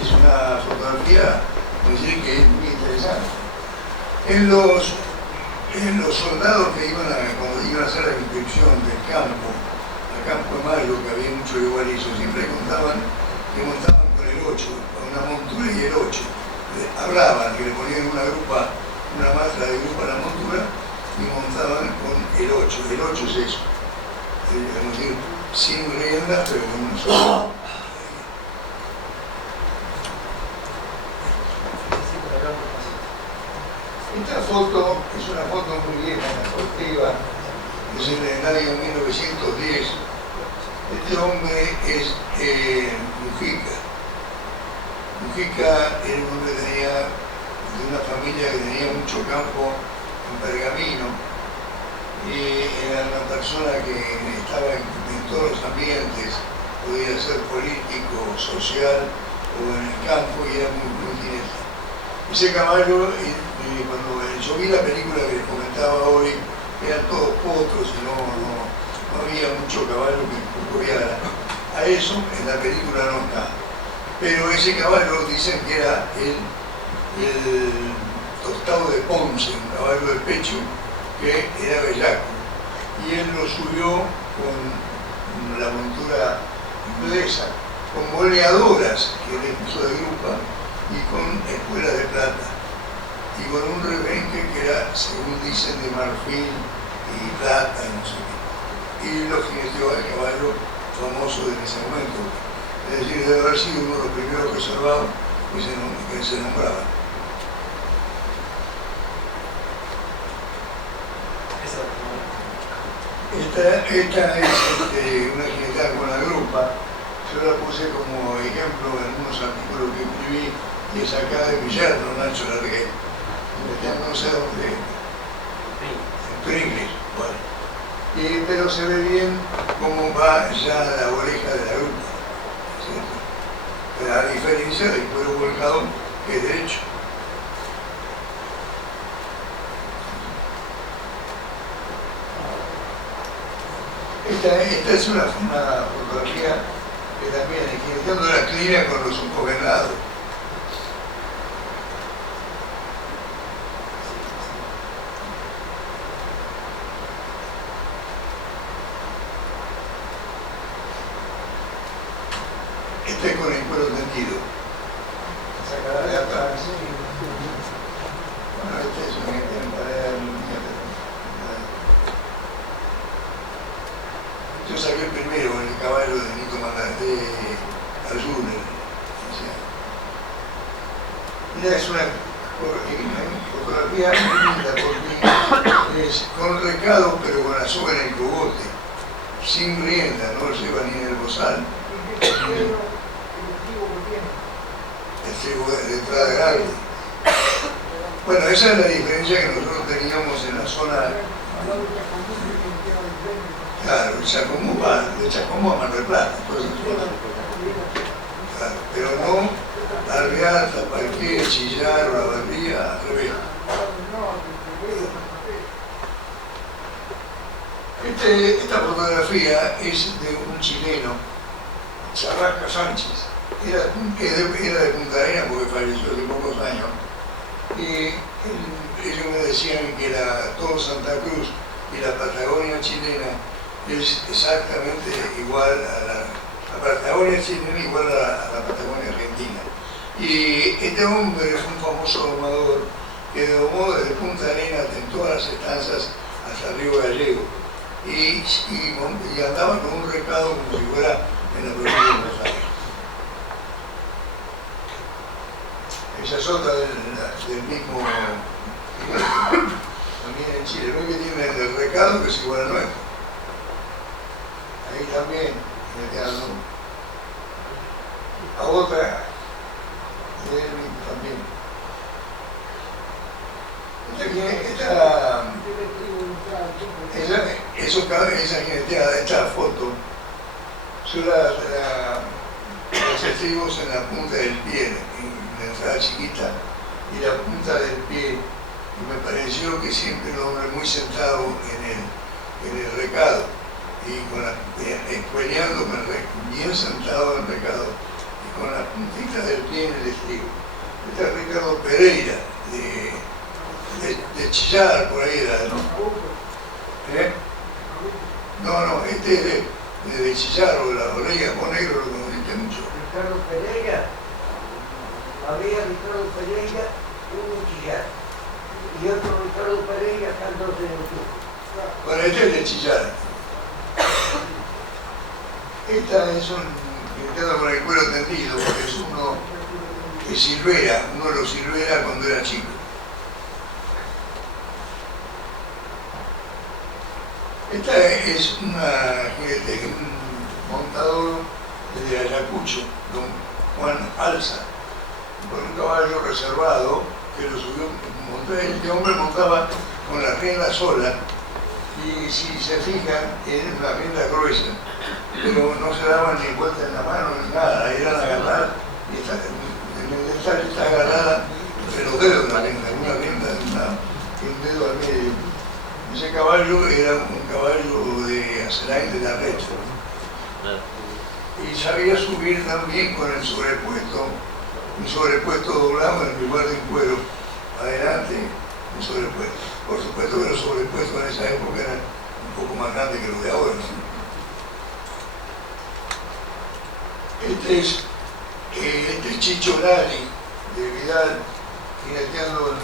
Es una fotografía, que es muy interesante. En los soldados que cuando iban a hacer la inscripción del campo, al campo de Mayo, que había mucho igualizo, siempre contaban que montaban con el 8, con una montura y el 8. Hablaban que le ponían una matra de grupa a la montura y montaban con el 8. El 8 es eso. Es decir, sin riendas, pero con un solo. Esta foto es una foto muy vieja, deportiva, es del año 1910. Este hombre es Mujica. Mujica era un hombre de una familia que tenía mucho campo en Pergamino, y era una persona que estaba en todos los ambientes, podía ser político, social o en el campo, y era muy jinete. Ese caballo, cuando yo vi la película que les comentaba hoy, eran todos potros y no había mucho caballo que ocurriera a eso, en la película no está. Pero ese caballo dicen que era el Tostado de Ponce, un caballo de pecho que era bellaco, y él lo subió con la montura inglesa, con boleadoras que le puso de grupa y con espuelas de plata, y con un rebenque que era, según dicen, de marfil y plata y no sé qué. Y lo jineteó al caballo famoso de ese momento, es decir, debe haber sido uno de los primeros reservados que se nombraba. Esta es una jineteada con la grupa. Yo la puse como ejemplo en unos artículos que escribí, y es acá de mi yerno, Nacho Largué. No sé dónde, en Pringles, bueno. Pero se ve bien cómo va ya la oreja de la grupa, ¿cierto? A diferencia del cuero volcado, que es derecho. Esta es una fotografía que también equilibrando la clínica con los ojos vendados. Este es con el cuero tendido. Sacará de atrás. Bueno, este es un yo saqué primero el caballo de Nito Mandante Ayuner. Mira, es una fotografía linda porque es con recado pero con la soga en el cogote, sin rienda, no lo lleva ni en el bozal. El trigo de entrada grande. Bueno, esa es la diferencia que nosotros teníamos en la zona. Claro, de Chacomú a Mar del Plata, claro, pero no Alvear, Tapalqué, Chillar o La Barría, al revés. Esta fotografía es de un chileno, Charrasca Sánchez, era de Punta Arenas porque falleció hace pocos años, y ellos me decían que todo Santa Cruz y la Patagonia chilena es exactamente igual a la Patagonia chilena, igual a la Patagonia argentina. Y este hombre fue un famoso domador que domó desde Punta Arenas en todas las estancias hasta Río Gallego y andaba con un recado como si fuera en la provincia de Buenos Aires. Esa es otra del mismo también en Chile, ¿no? Que tiene el recado que es igual al nuestro. Ahí también, a otra de él también. Esa jineteada, esta foto, son los estribos en la punta del pie, en la entrada chiquita, y la punta del pie, y me pareció que siempre un hombre muy sentado en el recado, y con escueleando bien sentado en el recado, y con la puntita del pie en el estribo. Este es Ricardo Pereira, de Chillar, por ahí era, ¿no? No, este es de Chillar, o la Orella, con negro lo conociste mucho. Ricardo Pereira, había Ricardo Pereira, uno en Chillar, y otro Ricardo Pereira, acá en 12 de octubre. Bueno, este es de Chillar. Esta es un pintado con el cuero tendido, es uno de Silvera, uno de los Silvera cuando era chico. Esta es un montador de Ayacucho, don Juan Alza, con un caballo reservado que lo subió, este hombre montaba con la rienda sola, y si se fijan, era una rienda gruesa, pero no se daban ni vuelta en la mano ni nada, eran agarradas, y está agarrada entre los dedos de la rienda, una rienda y un dedo al medio. Ese caballo era un caballo de Acelain de la Recha, y sabía subir también con el sobrepuesto, un sobrepuesto doblado en lugar de un cuero adelante, un sobrepuesto. Por supuesto que los sobrepuestos en esa época eran un poco más grandes que los de ahora. Este es Chicho Lali de Vidal, jineteando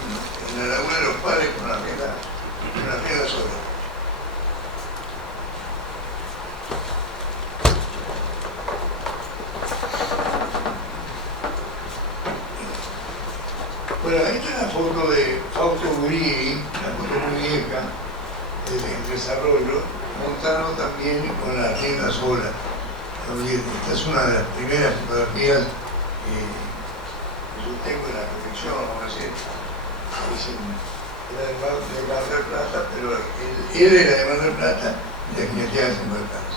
en la Laguna de los Padres con la rienda sola. Bueno, esta es la foto de Fausto Gurini, la foto muy vieja, del desarrollo, montando también con la rienda sola. Esta es una de las primeras fotografías que yo tengo en la colección, vamos a decir. Era de Mar del Plata, pero él era de Mar del Plata y la jineteada de San Marcos.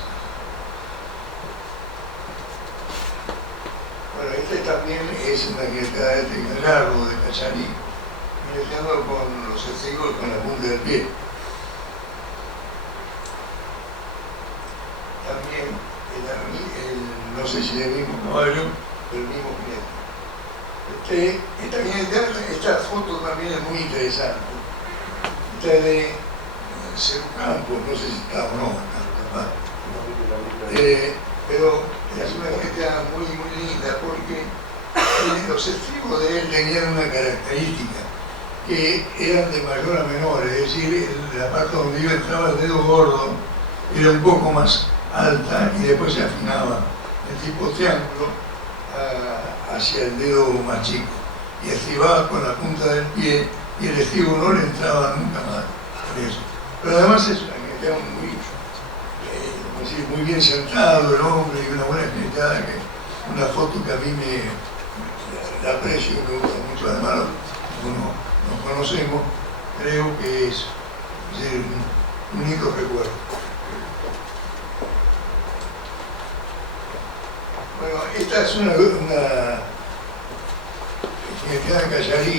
Bueno, este también es una jineteada de Gallardo, de Cacharí, jineteando con los estribos con la punta del pie. también no sé si el mismo caballo, pero el mismo jinete. Esta foto también es muy interesante. Esta es de Cerro Campos, no sé si está o no, capaz. Pero es una jinete muy, muy linda porque los estribos de él tenían una característica, que eran de mayor a menor, es decir, la parte donde iba entraba el dedo gordo era un poco más alta y después se afinaba el tipo triángulo hacia el dedo más chico y estribaba con la punta del pie y el estribo no le entraba nunca más por eso. Pero además es una jineteada muy bien sentado el hombre y una buena jineteada, que una foto que a mí me aprecio y me gusta mucho. Además nos conocemos, creo que es un lindo recuerdo. Bueno, esta es una jineteada de Callarí,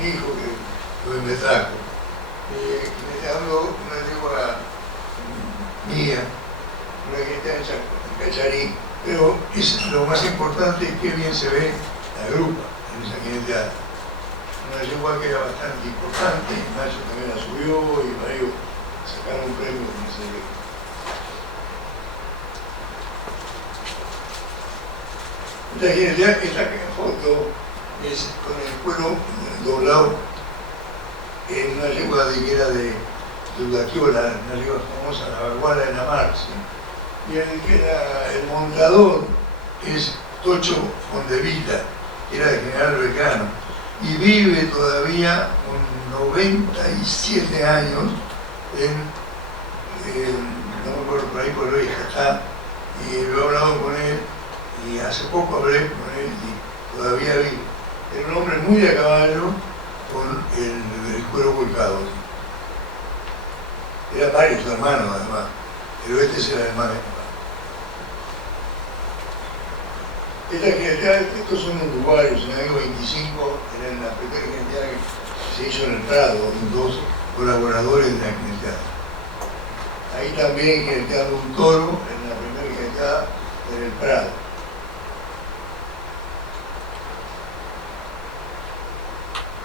mi hijo que me trajo, jineteando una lengua mía, una jineteada en Callarí, pero lo más importante es que bien se ve la grupa en esa jineteada. Una yegua que era bastante importante, Mayo también la subió y varios sacaron un premio con ese yegua. Esta foto es con el cuero doblado en una yegua que era de Udaquiola, una yegua famosa, la Baguala de la Marcha. Y el montador es Tocho Fondevita, que era de General Belgrano, y vive todavía con 97 años no me acuerdo, por ahí por hoy está, y lo he hablado con él, y hace poco hablé con él y todavía vive. Era un hombre muy a caballo con el cuero volcado. Eran varios hermanos además, pero este era el más hermano. Estos son uruguayos, en el año 25 era la primera jineteada que se hizo en el Prado, dos colaboradores de la jineteada. Ahí también jineteando un toro en la primera jineteada en el Prado.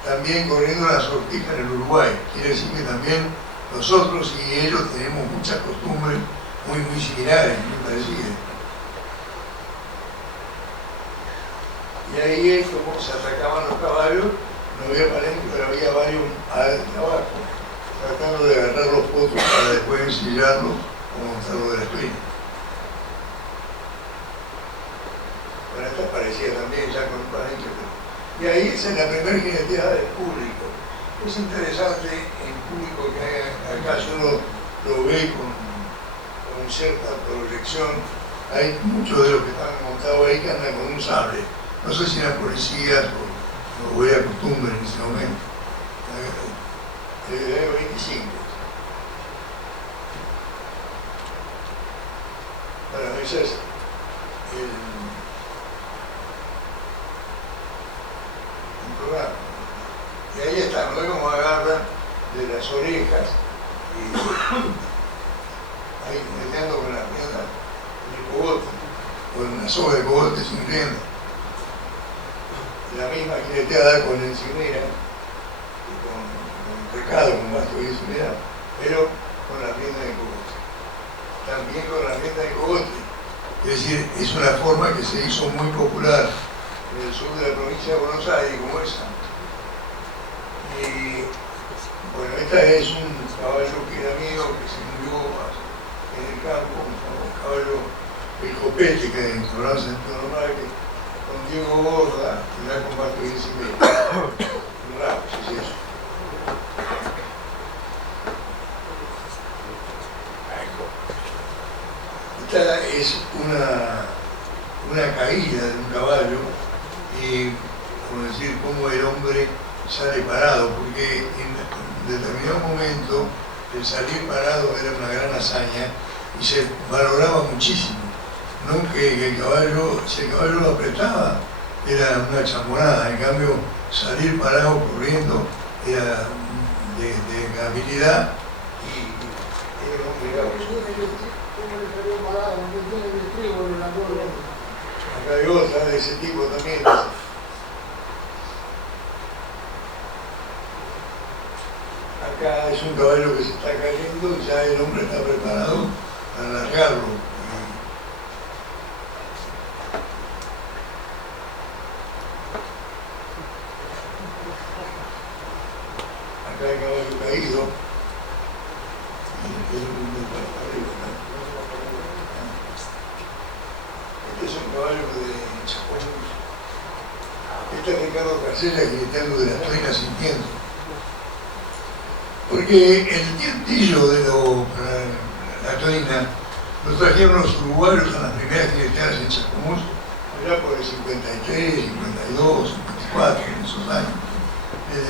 También corriendo la sortija en el Uruguay, quiere decir que también nosotros y ellos tenemos muchas costumbres muy similares, muy parecidas. Y ahí es como se atacaban los caballos, no había palenque, pero había varios abajo, tratando de agarrar los potros para después ensillarlos o montarlos de la espina. Bueno, esta parecía también ya con un palenque. Y ahí es la primera jineteada del público. Es interesante el público que acá si uno lo ve con cierta proyección. Hay muchos de los que están montados ahí que andan con un sable. No sé si eran policías o era costumbre en ese momento. Desde el año 25. Bueno, ese es el programa. Y ahí está, ¿no? Como agarra de las orejas y ahí metiendo con la rienda el cogote, con una soga de cogote sin rienda. La misma jineteada con encimera, con recado, con basto de encimera, pero con la rienda de cogote. También con la rienda de cogote. Es decir, es una forma que se hizo muy popular en el sur de la provincia de Buenos Aires, como esa. Y bueno, esta es un caballo que era mío, que se murió en el campo, un caballo, el copete, que en Florence en normal, con Diego Borda, que ya comparto bien sin mí. Un rap, sí, es eso. Esta es una caída de un caballo y, como decir, cómo el hombre sale parado, porque en determinado momento el salir parado era una gran hazaña y se valoraba muchísimo. No que el caballo, si el caballo lo apretaba, era una chamorada. En cambio, salir parado corriendo era de habilidad y era un hombre. Acá hay otra de ese tipo también. Acá es un caballo que se está cayendo y ya el hombre está preparado para largarlo. Acá hay caballo caído. Este es un caballo de Chapomús. Este es Ricardo Casella gritando de las reinas sintiendo. Porque el tientillo de la reina lo trajeron los uruguayos a las primeras jineteadas en Chapomús, allá por el 53, 52, 54, en esos años.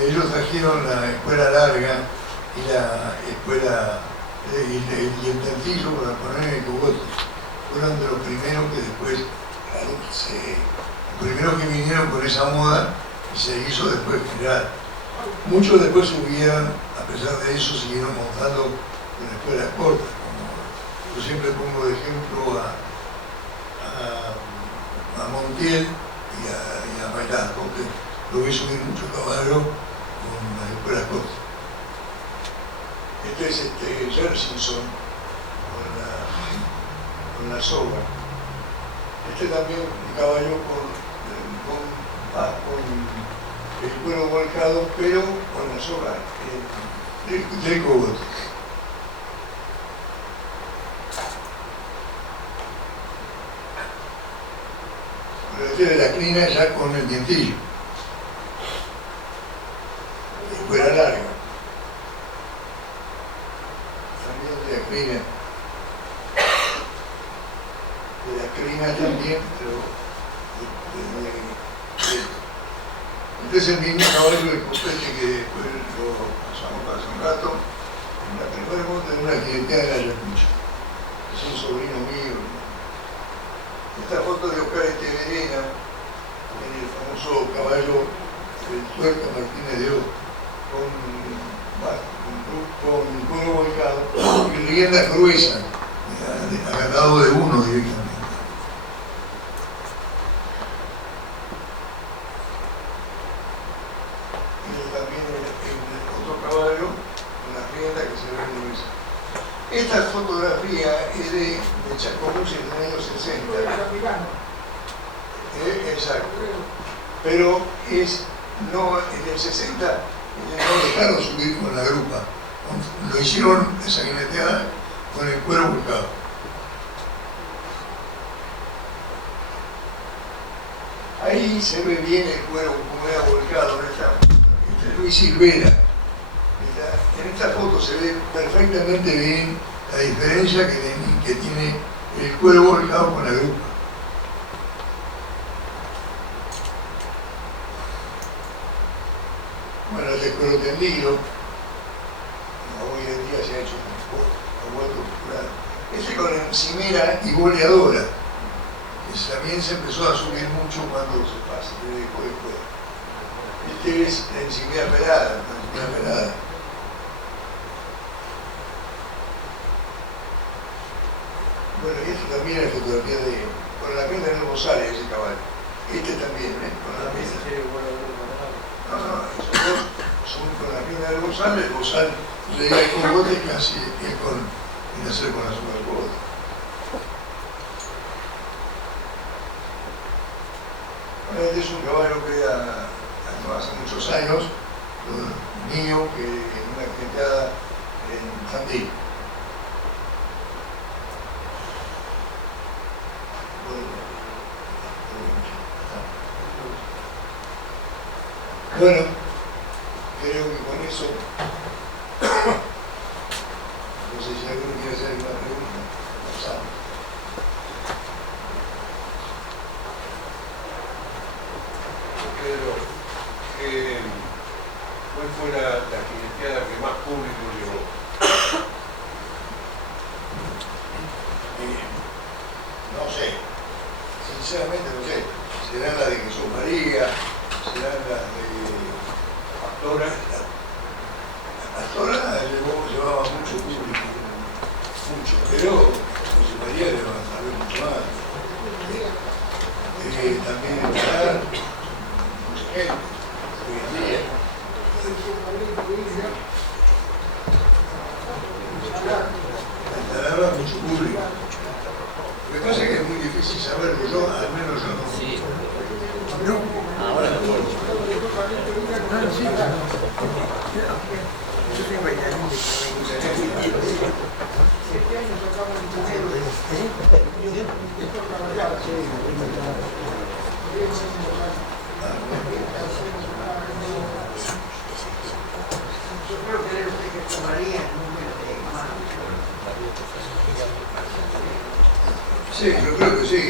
Ellos trajeron la escuela larga y la escuela y el tentillo para poner en el cogote. Fueron de los primeros que después, claro, los primeros que vinieron con esa moda y se hizo después general. Muchos después subieron, a pesar de eso, siguieron montando en escuelas cortas. Como yo siempre pongo de ejemplo a Montiel y a Bailasco, que lo vi subir mucho caballo con las escuelas cortas. Este es Jerry Simpson con la soga. Este también un caballo con el cuero volcado, pero con la soga del cogote. Pero este de la crina ya con el dientillo. Escuela larga. También de la crina. De la crina también, pero este es el mismo caballo de copete que después lo pasamos hace un rato en la primera monta de una jineteada de Ayacucho. Es un sobrino mío. Esta foto de Oscar Echeverena en el famoso caballo del Tuerca Martínez de O, con cuero volcado y rienda gruesa, agarrado de uno directamente. Y también el otro caballo con la rienda que se ve gruesa. Esta fotografía es de Chascomús en el año 60. Exacto. Pero no, en el 60 no dejaron subir con la grupa. Lo hicieron esa jineteada con el cuero volcado. Ahí se ve bien el cuero como era volcado. Este es Luis Silvera. En esta foto se ve perfectamente bien la diferencia que tiene el cuero volcado con la grupa. Bueno, el cuero tendido, hoy en día se ha hecho aguato popular. Este con encimera y boleadora, que también se empezó a subir mucho cuando se pasa, después del cuero. Este es la encimera pelada, Bueno, y esto también es fotografía con la pierna en el bozal ese caballo. Este también, con la pierna. No, esos dos son con la pierna del bozal le da el cogote casi es con hacer con la soga del cogote. Bueno, este es un caballo que hace muchos años, mío, que en una jineteada en Tandil. Bueno, creo que con eso, no sé si alguno quiere hacer alguna pregunta, pasamos. Pedro, ¿cuál fue la jineteada que más público llevó? No sé, sinceramente no sé. Será la de Jesús María, será la de Pastora. La Pastora llevaba mucho público, mucho, pero Jesús María instalaba mucho público. Lo que pasa es que es muy difícil saberlo, yo, al menos yo no. Sí. No. Ahora lo puedo. Ah, sí, claro. Yo soy bailarín de 7 años tocaba en el esto trabajaba. Yo creo que era usted que tomaría el número de manos. Sí, yo creo que sí.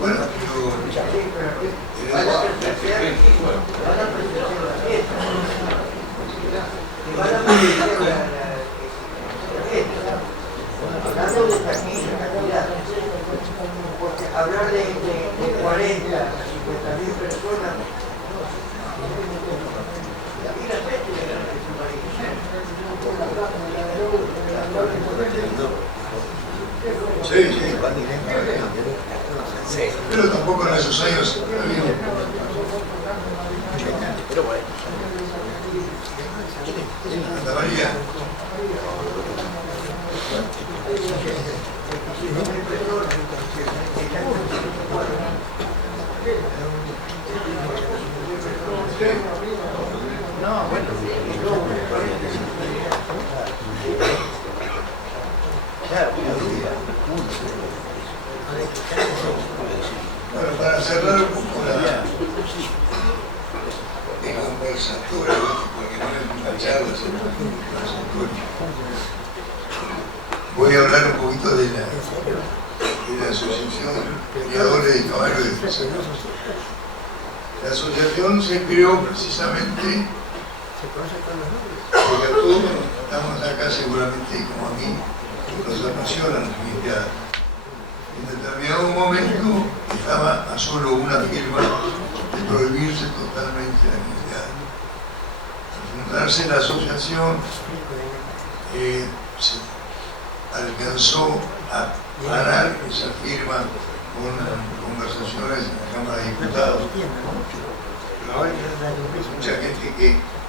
Bueno, pero... Van a presenciar la fiesta. Van a presenciar la fiesta. Hablando de taquilla, calidad. Porque hablar de 40, 50.000 personas. Y la fiesta de la Sí, sí. Pero tampoco en esos años había... Pero bueno. Santa María. No, bueno. Claro, Bueno, para cerrar un poco la conversatoria, porque no es una charla, sino una conversatoria, voy a hablar un poquito de la Asociación de Criadores de Caballos de Defensa. La asociación se creó precisamente porque a todos los que estamos acá seguramente, como a mí, nos apasionan las Olimpiadas. En determinado momento estaba a solo una firma de prohibirse totalmente la Olimpiada. Al fundarse la asociación, se alcanzó a parar esa firma con conversaciones en la Cámara de Diputados. Pero hay mucha gente que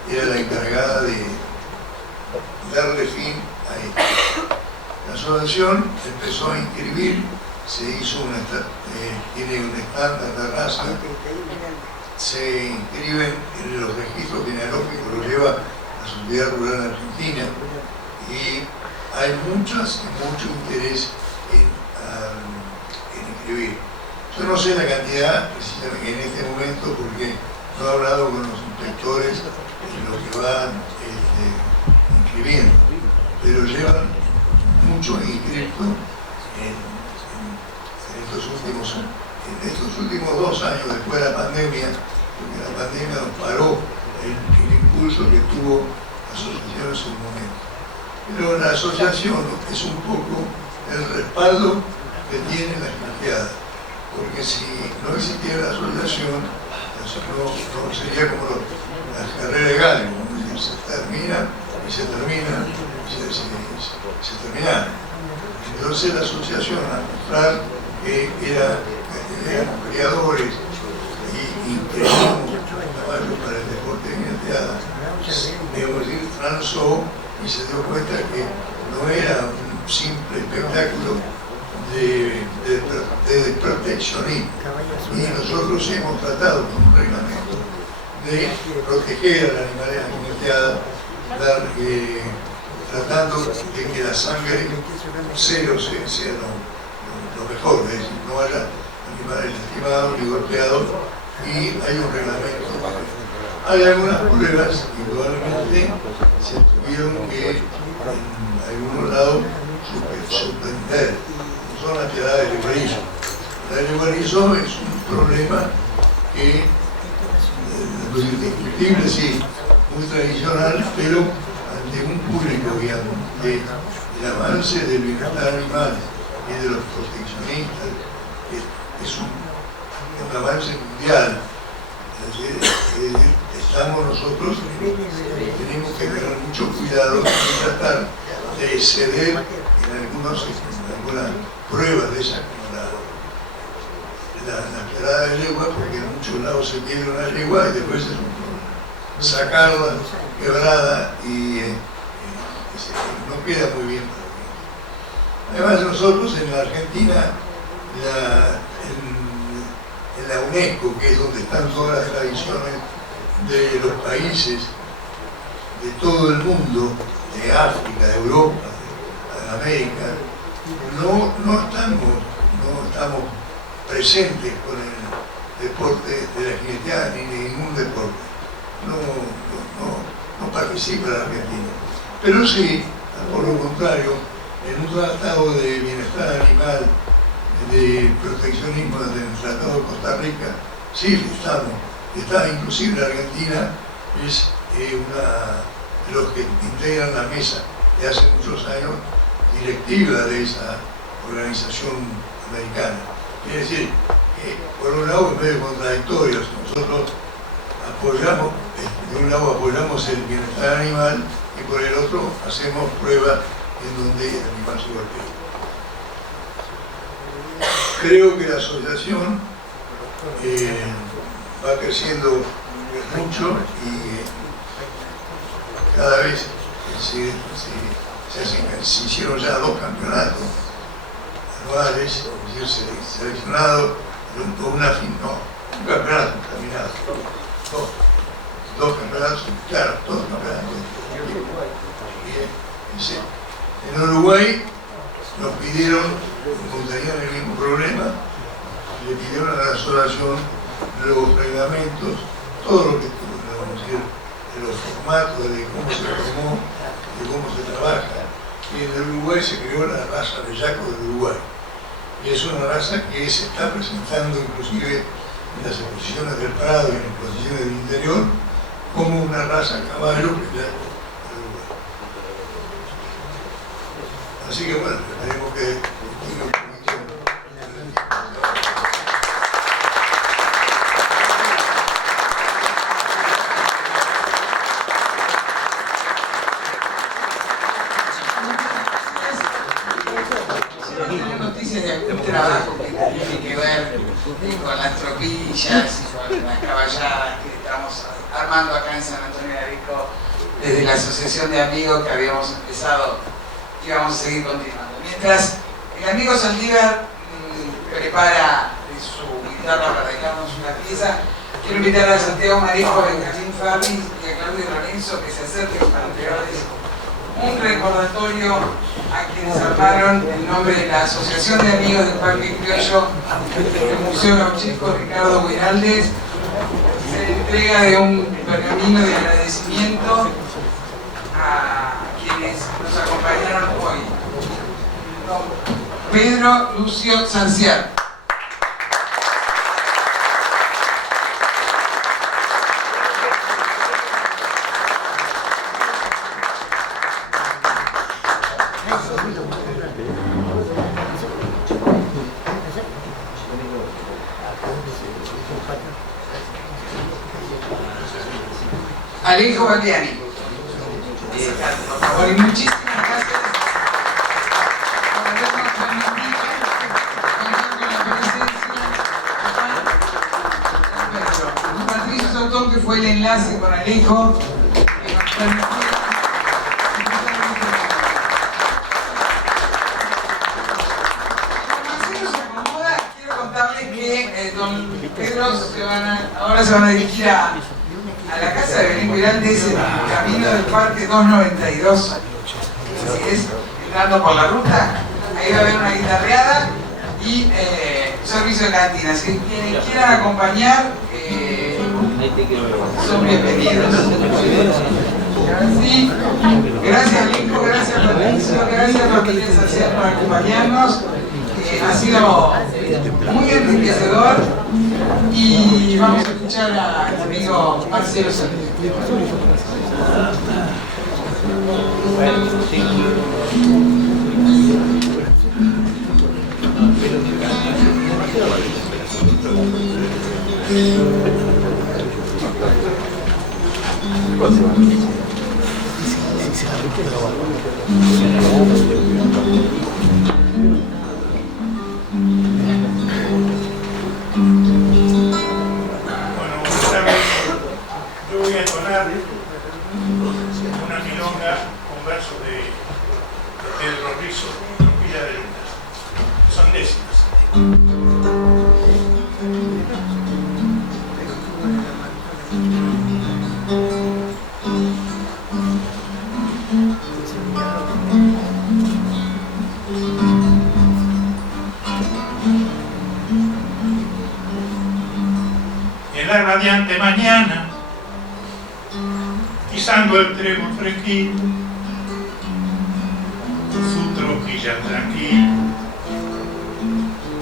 era la encargada de darle fin a esto. La asociación empezó a inscribir, se hizo tiene un estándar de raza, se inscriben en los registros genealógicos, lo lleva la Sociedad Rural Argentina, y hay mucho interés en inscribir. Yo no sé la cantidad precisamente en este momento porque no he hablado con los inspectores de los que van inscribiendo, pero llevan mucho inscriptos en estos últimos 2 años después de la pandemia, porque la pandemia nos paró el impulso que tuvo la asociación en su momento. Pero la asociación es un poco el respaldo que tiene la Olimpiadas, porque si no existiera la asociación, no sería como las carreras de gallo, se termina y se termina y se termina. Entonces la asociación, al mostrar que éramos criadores y creamos caballos para el deporte de Olimpiadas, transó y se dio cuenta que no era un simple espectáculo de proteccionismo. Y nosotros hemos tratado con un reglamento de proteger al animal en la Olimpiada, tratando de que la sangre cero sea lo mejor, es decir, no haya animales lastimados ni golpeados, y hay un reglamento. Hay algunas pruebas que probablemente se tuvieron que en algunos lados suspender, como son las tiradas de guarizo. La de guarizo es un problema que lo indiscutible sí, muy tradicional, pero ante un público, digamos, del avance del bienestar animal y de los proteccionistas, es un avance mundial. Estamos nosotros, tenemos que tener mucho cuidado y tratar de exceder en algunas pruebas de esa, como la quebrada de yegua, porque en muchos lados se quiebra una yegua y después es un problema. sacarla quebrada y no queda muy bien para mí. Además nosotros en la Argentina, en la UNESCO, que es donde están todas las tradiciones de los países de todo el mundo, de África, de Europa, de América, no estamos presentes con el deporte de la jineteada ni ningún deporte. No participa la Argentina. Pero sí, por lo contrario, en un tratado de bienestar animal, de proteccionismo del Tratado de Costa Rica, sí estamos. Está inclusive la Argentina es una de los que integran la mesa de hace muchos años, directiva de esa organización americana. Quiere decir que por un lado es medio contradictorio, nosotros apoyamos, de un lado apoyamos el bienestar animal y por el otro hacemos pruebas en donde el animal se golpea. Creo que la asociación va creciendo mucho y cada vez se hicieron ya 2 campeonatos anuales, seleccionado un campeonato terminado. Dos campeonatos, claro, todos campeonatos. En Uruguay nos pidieron, como tenían el mismo problema, le pidieron a la asociación los reglamentos, todo lo que vamos a decir, de los formatos, de cómo se formó, de cómo se trabaja. Y en el Uruguay se creó la raza de Yaco del Uruguay. Y es una raza que se está presentando inclusive en las exposiciones del Prado y en las exposiciones del interior como una raza caballo que ya del Uruguay. Así que bueno, esperemos que tenga un poquito. Noticias de algún trabajo que tiene que ver con las tropillas y con las caballadas que estamos armando acá en San Antonio de Arico desde la asociación de amigos que habíamos empezado y vamos a seguir continuando. Mientras el amigo Saldívar prepara su guitarra para dejarnos una pieza, quiero invitar a Santiago Marisco, a Benjamín Fabri y a Claudio Lorenzo que se acerquen para entregarles un recordatorio a quienes armaron en nombre de la Asociación de Amigos del Parque Criollo del Museo Gauchesco Ricardo Guiraldes. Se entrega de un pergamino de agradecimiento a quienes nos acompañaron hoy. Pedro Lucio Sanciar. Alejo Baldiani. Por favor, y muchísimas gracias por habernos permitido contar con la presencia de Patricio Sautón, que fue el enlace con Alejo, que nos permitió. Quiero contarles que don Pedro ahora se van a dirigir a la casa de Belén Guiraldes en el camino del Parque 292. Así es, entrando por la ruta, ahí va a haber una guitarreada y servicio de cantina. Así que quienes quieran acompañar son bienvenidos. Sí, gracias Nico, gracias Patricio, gracias Martínez Sanciar por acompañarnos. Ha sido muy enriquecedor y vamos a escuchar al amigo Marcelo Sánchez. Yo voy a tonar un verso de Pedro Rizzo, Tropilla de Luna. Son décimas. En la radiante mañana, pisando el trébol fresquito, su tropilla tranquila,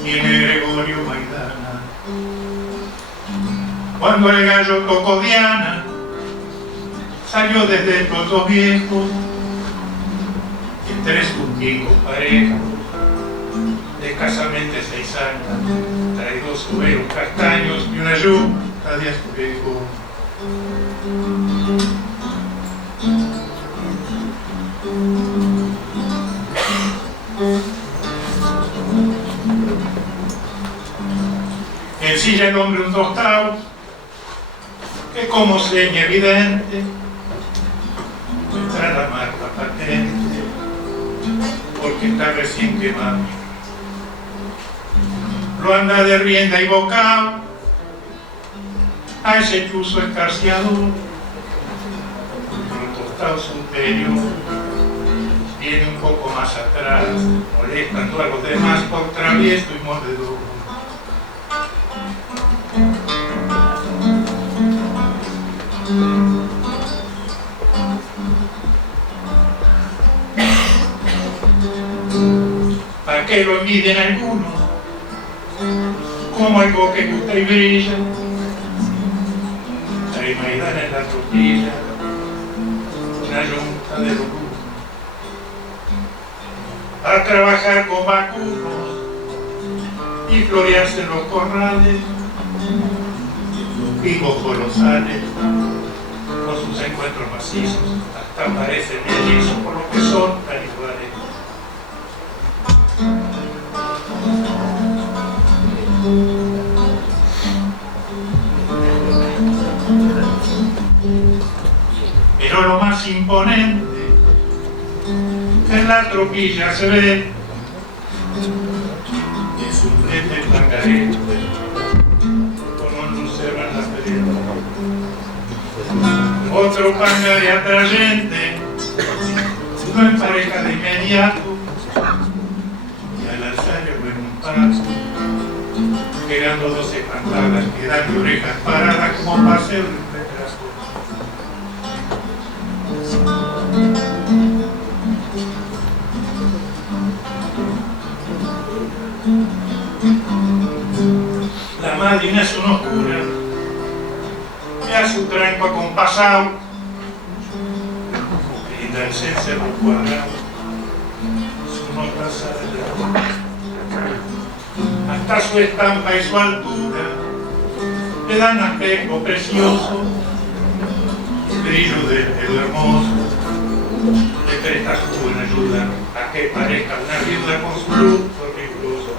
tiene Gregorio Maidana. Cuando el gallo tocó Diana, salió desde el Toto Viejo, entre sus hijos parejos, de escasamente 6 años, trae 2 cueros castaños y una yunta de azulejos. Ensilla el hombre un tostado, que como seña evidente muestra la marca patente, porque está recién quemado. Lo anda de rienda y bocado a ese chuzo escarciador, el tostado superior viene un poco más atrás, molestando a los demás por travieso y mordedor. Para que lo envidien algunos, como algo que gusta y brilla, trae Maidana en la tortilla, una yunta de locura. A trabajar con vacunos y florearse en los corrales, los picos colosales, con sus encuentros macizos, hasta parecen mellizos por lo que son tan iguales. Pero lo más imponente en la tropilla se ve es un frente pangaré con un lucero en la pelea. Otro pangaré atrayente lo empareja de inmediato y al alzarle en un paso, pegando 12 pantadas que dan de orejas paradas como paseo de un retraso. La madrina es una oscura, que a su tranco acompasado, brinda el cencerro cuadrado, su nota sale hasta su estampa y su altura, le dan aspecto precioso, el brillo del pelo hermoso, le presta su buena ayuda a que parezca una viuda con su luz riguroso.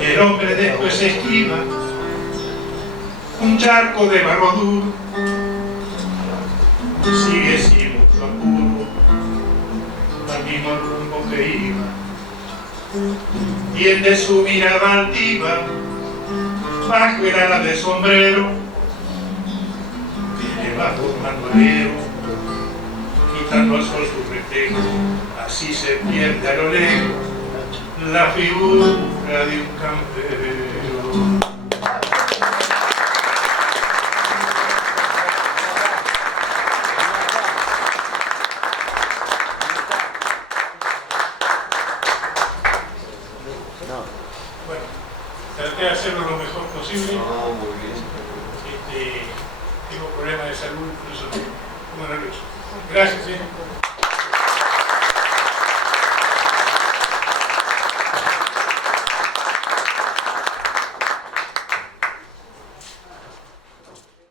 El hombre después esquiva un charco de barro duro, sigue sin mucho apuro al mismo rumbo que iba, y el de su mirada altiva bajo el ala de sombrero viene bajo un bandolero, quitando al sol su reflejo. Así se pierde a lo lejos la figura de un campero. Bueno, traté de hacerlo lo mejor posible. Tengo problemas de salud, por eso estoy muy nervioso. Gracias.